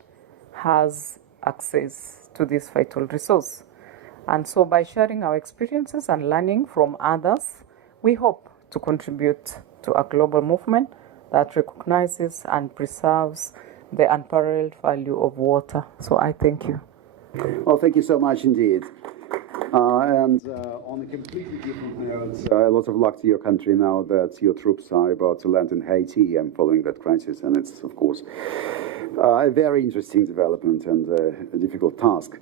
has access to this vital resource. And so by sharing our experiences and learning from others, we hope to contribute to a global movement that recognizes and preserves the unparalleled value of water. So I thank you. Well, thank you so much indeed. And on a completely different note, a lot of luck to your country now that your troops are about to land in Haiti and following that crisis. And it's, of course, a very interesting development and a difficult task.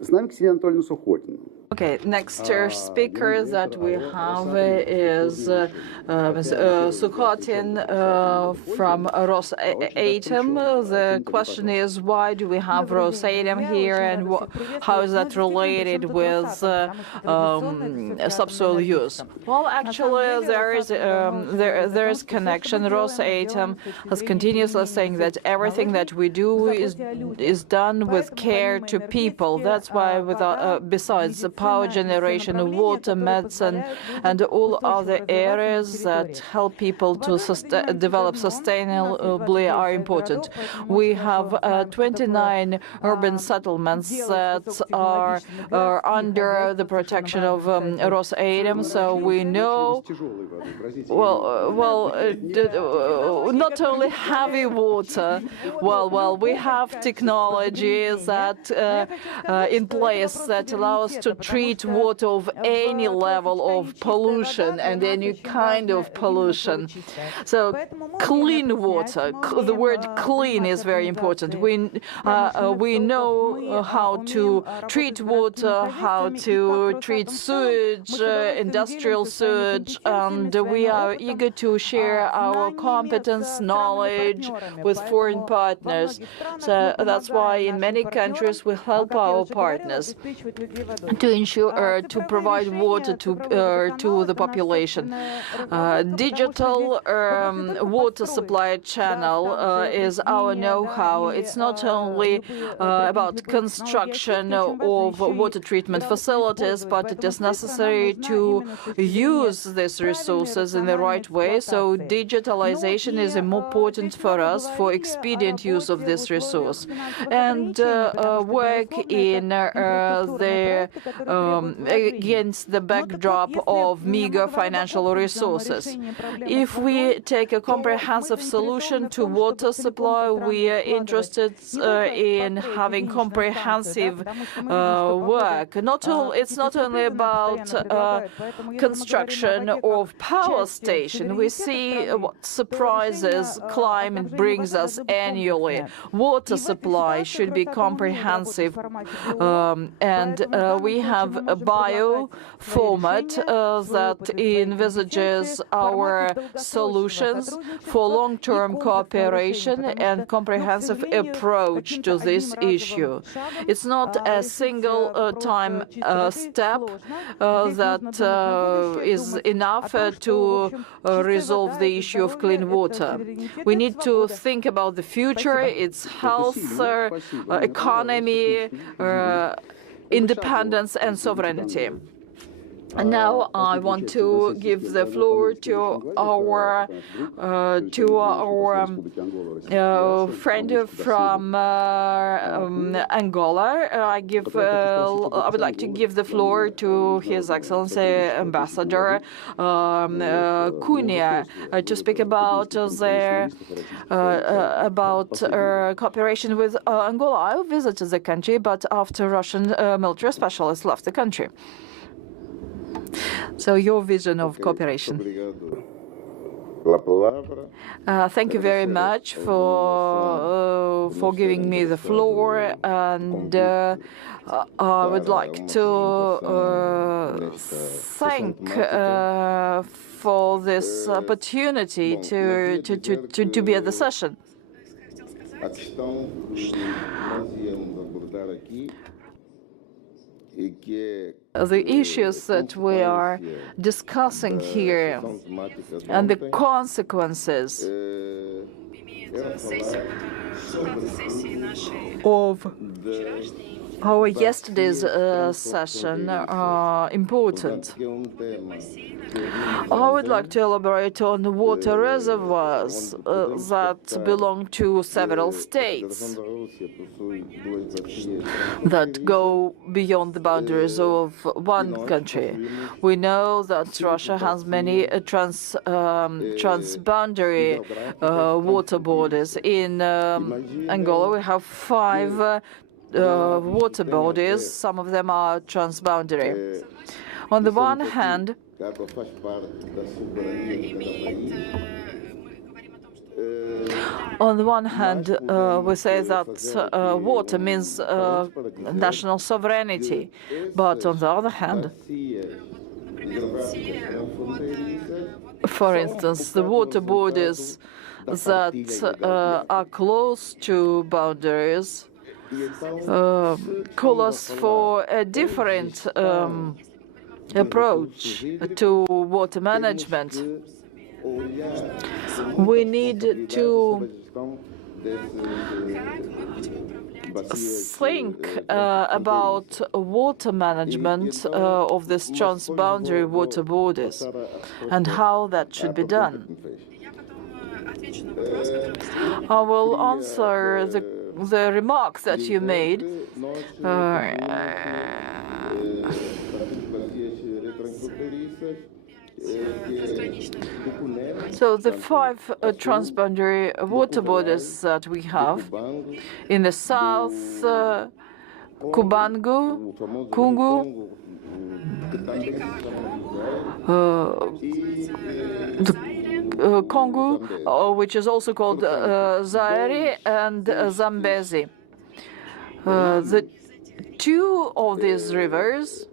С нами Ксения Анатольевна Сухотина. Okay, next speaker that we have is Ms. Sukhotin from Rosatom. The question is, why do we have Rosatom here, and how is that related with subsoil use? Well, actually, there is connection. Rosatom has continuously saying that everything that we do is done with care to people. That's why, besides the power generation, water, medicine, and all other areas that help people to develop sustainably are important. We have 29 urban settlements that are under the protection of Rosatom, so we know, not only heavy water, we have technologies that in place that allow us to treat water of any level of pollution and any kind of pollution. So clean water, the word clean is very important. We know how to treat water, how to treat sewage, industrial sewage, and we are eager to share our competence, knowledge with foreign partners. So that's why in many countries we help our partners to ensure to provide water to the population. Digital water supply channel is our know-how. It's not only about construction of water treatment facilities, but it is necessary to use these resources in the right way. So digitalization is important for us for expedient use of this resource, and work in against the backdrop of meager financial resources. If we take a comprehensive solution to water supply, we are interested in having comprehensive work. It's not only about construction of power station. We see what surprises climate brings us annually. Water supply should be comprehensive, and we have a bio format that envisages our solutions for long-term cooperation and comprehensive approach to this issue. It's not a single time step that is enough to resolve the issue of clean water. We need to think about the future, its health, economy, independence and sovereignty. And now I want to give the floor to our friend from Angola. I would like to give the floor to His Excellency Ambassador Cunha to speak about cooperation with Angola. I visited the country, but after Russian military specialists left the country. So your vision of cooperation. Thank you very much for giving me the floor, and I would like to thank for this opportunity to be at the session. The issues that we are discussing here and the consequences of our yesterday's session are important. I would like to elaborate on the water reservoirs that belong to several states that go beyond the boundaries of one country. We know that Russia has many transboundary water borders. In Angola, we have 5 water bodies. Some of them are transboundary. On the one hand, we say that water means national sovereignty, but on the other hand, for instance, the water bodies that are close to boundaries call us for a different approach to water management. We need to think about water management of these transboundary water borders and how that should be done. I will answer the remarks that you made. So the 5 transboundary water borders that we have in the south, Kubangu, Kungu, Congo, which is also called Zaire, and Zambezi. The two of these rivers,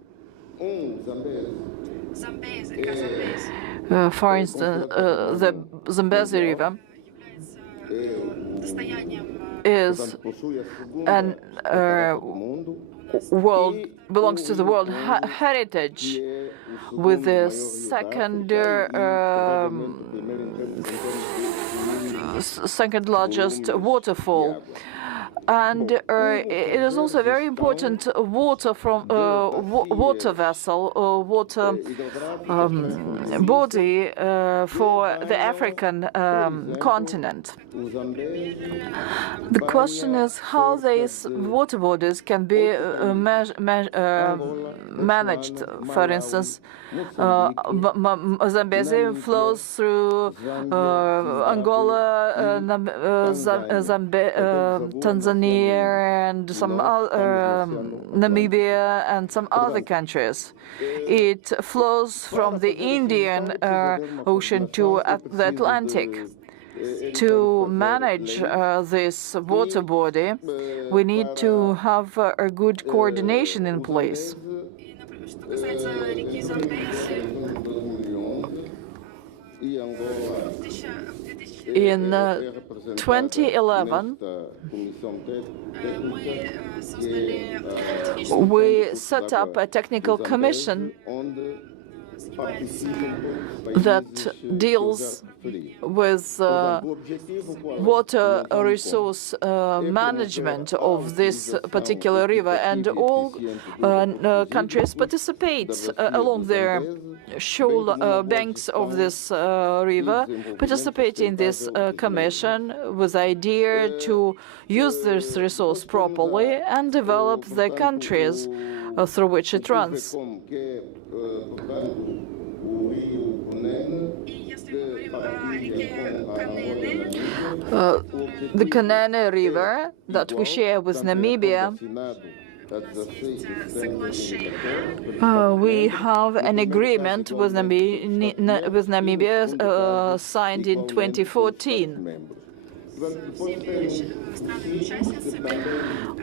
for instance, the Zambezi River is an belongs to the World Heritage with the second largest waterfall. And it is also a very important water vessel or water body for the African continent. The question is how these water bodies can be managed. For instance, Zambezi flows through Angola, Tanzania, and some Namibia and some other countries. It flows from the Indian Ocean to the Atlantic. To manage this water body, we need to have a good coordination in place. In 2011, we set up a technical commission that deals with water resource management of this particular river, and all countries participate along their shore banks of this river, participate in this commission with the idea to use this resource properly and develop the countries through which it runs. The Canene River that we share with Namibia, we have an agreement with Namibia signed in 2014.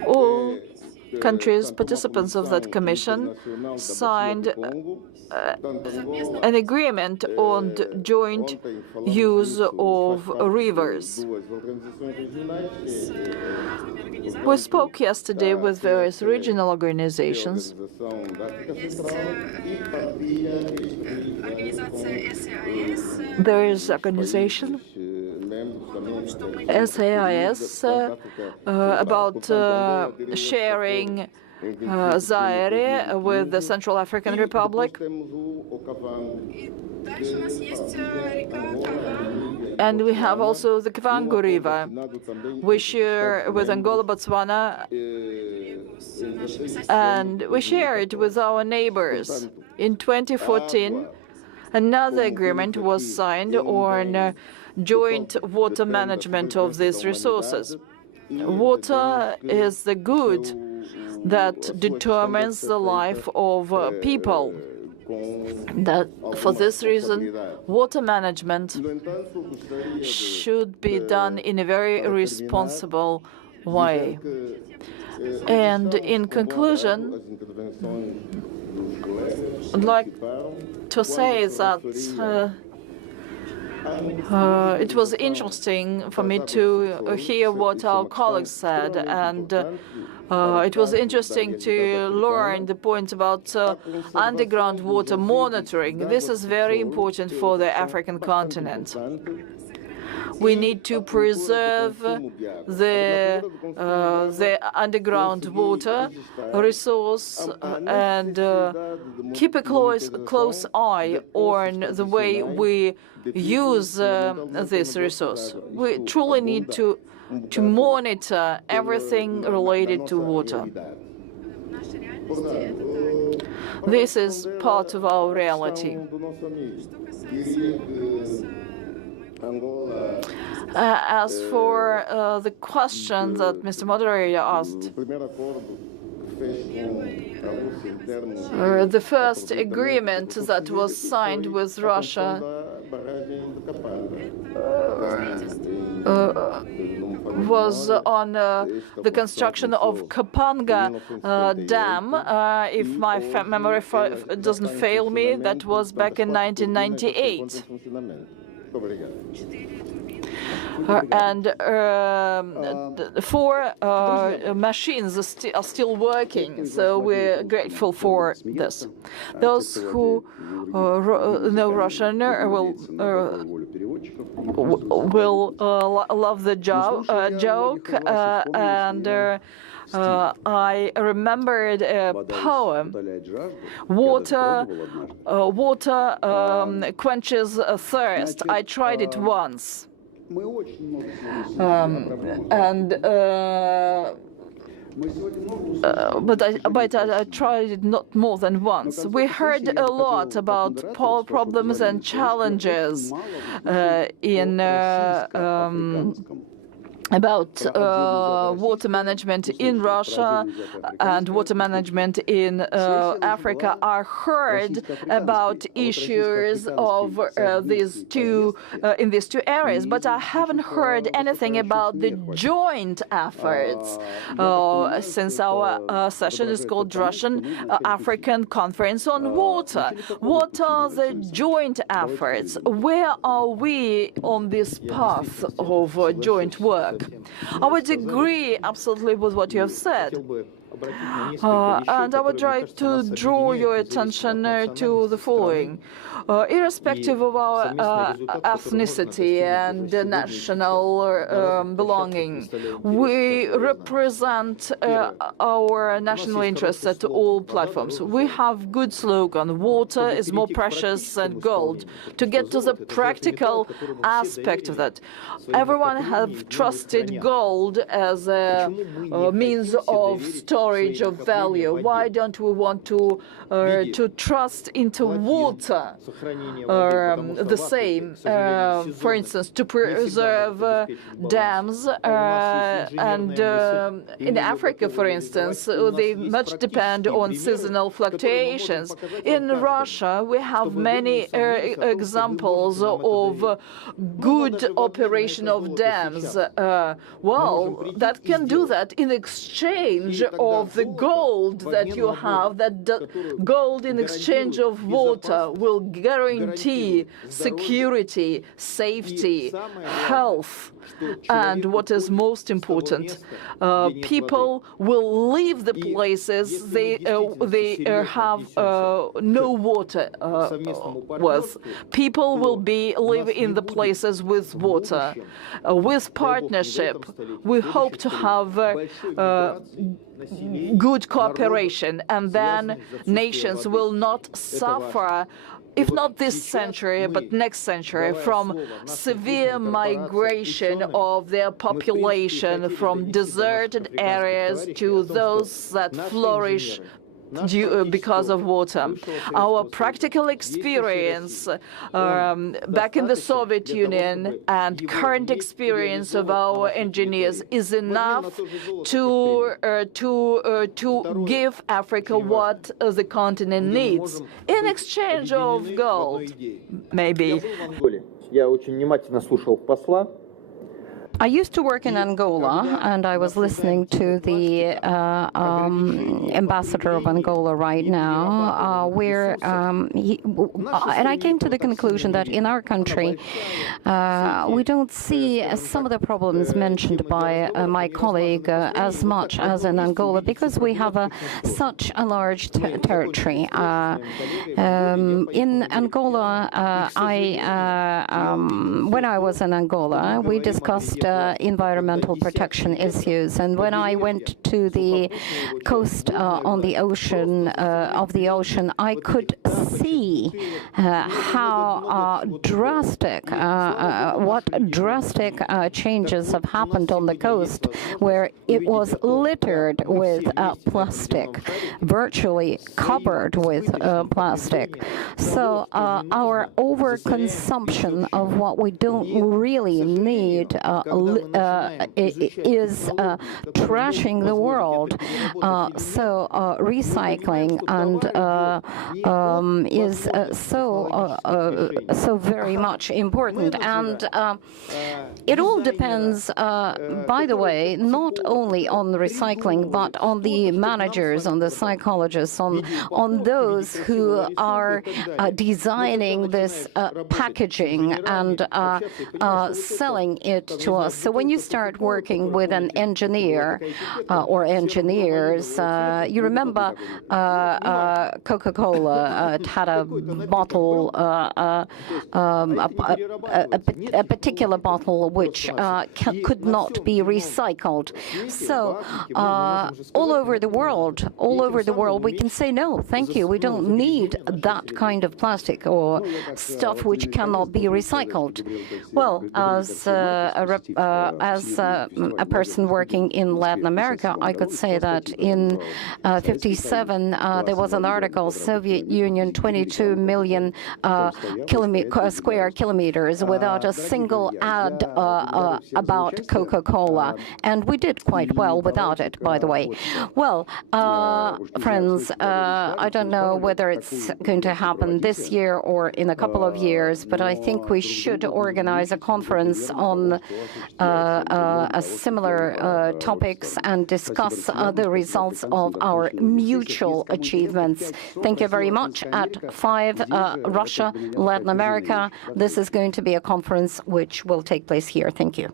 All countries, participants of that commission, signed an agreement on joint use of rivers. We spoke yesterday with various regional organizations. There is organization SAIS about sharing Zaire with the Central African Republic. And we have also the Kavango River. We share with Angola, Botswana, and we share it with our neighbors. In 2014, another agreement was signed on joint water management of these resources. Water is the good that determines the life of people. That for this reason, water management should be done in a very responsible way. And in conclusion, I'd like to say that it was interesting for me to hear what our colleagues said, and it was interesting to learn the point about underground water monitoring. This is very important for the African continent. We need to preserve the underground water resource and keep a close eye on the way we use this resource. We truly need to monitor everything related to water. This is part of our reality. As for the question that Mr. Moderator asked, the first agreement that was signed with Russia was on the construction of Kapanga Dam. If my memory doesn't fail me, that was back in 1998. And 4 machines are still working, so we're grateful for this. Those who know Russian will love the joke, and I remembered a poem. Water quenches thirst. I tried it once. But I tried it not more than once. We heard a lot about power problems and challenges about water management in Russia and water management in Africa. I heard about issues of these two areas, but I haven't heard anything about the joint efforts since our session is called Russian-African Conference on Water. What are the joint efforts? Where are we on this path of joint work? I would agree absolutely with what you have said. And I would like to draw your attention to the following. Irrespective of our ethnicity and national belonging, we represent our national interests at all platforms. We have good slogan, water is more precious than gold. To get to the practical aspect of that, everyone have trusted gold as a means of storage of value. Why don't we want to trust into water the same? For instance, to preserve dams, and in Africa, for instance, they much depend on seasonal fluctuations. In Russia, we have many examples of good operation of dams. Well, that can do that in exchange of the gold that you have. That gold in exchange of water will guarantee security, safety, health, and what is most important, people will leave the places they have no water with. People will live in the places with water. With partnership, we hope to have good cooperation, and then nations will not suffer, if not this century, but next century, from severe migration of their population from deserted areas to those that flourish because of water. Our practical experience back in the Soviet Union and current experience of our engineers is enough to give Africa what the continent needs in exchange of gold, maybe. I used to work in Angola, and I was listening to the ambassador of Angola right now, and I came to the conclusion that in our country, we don't see some of the problems mentioned by my colleague as much as in Angola, because we have such a large territory. In Angola, when I was in Angola, we discussed environmental protection issues, and when I went to the coast on the ocean I could see how drastic changes have happened on the coast, where it was littered with plastic, virtually covered with plastic. So our overconsumption of what we don't really need is trashing the world. So recycling and is so very much important. And it all depends, by the way, not only on the recycling, but on the managers, on the psychologists, on those who are designing this packaging and selling it to us. So when you start working with an engineer or engineers, you remember Coca-Cola had a bottle, a particular bottle which could not be recycled. So all over the world, we can say no, thank you. We don't need that kind of plastic or stuff which cannot be recycled. Well, as a person working in Latin America, I could say that in '57 there was an article, Soviet Union, 22 million square kilometers without a single ad about Coca-Cola, and we did quite well without it, by the way. Well, friends, I don't know whether it's going to happen this year or in a couple of years, but I think we should organize a conference on similar topics and discuss the results of our mutual achievements. Thank you very much. At 5, Russia, Latin America, this is going to be a conference which will take place here. Thank you.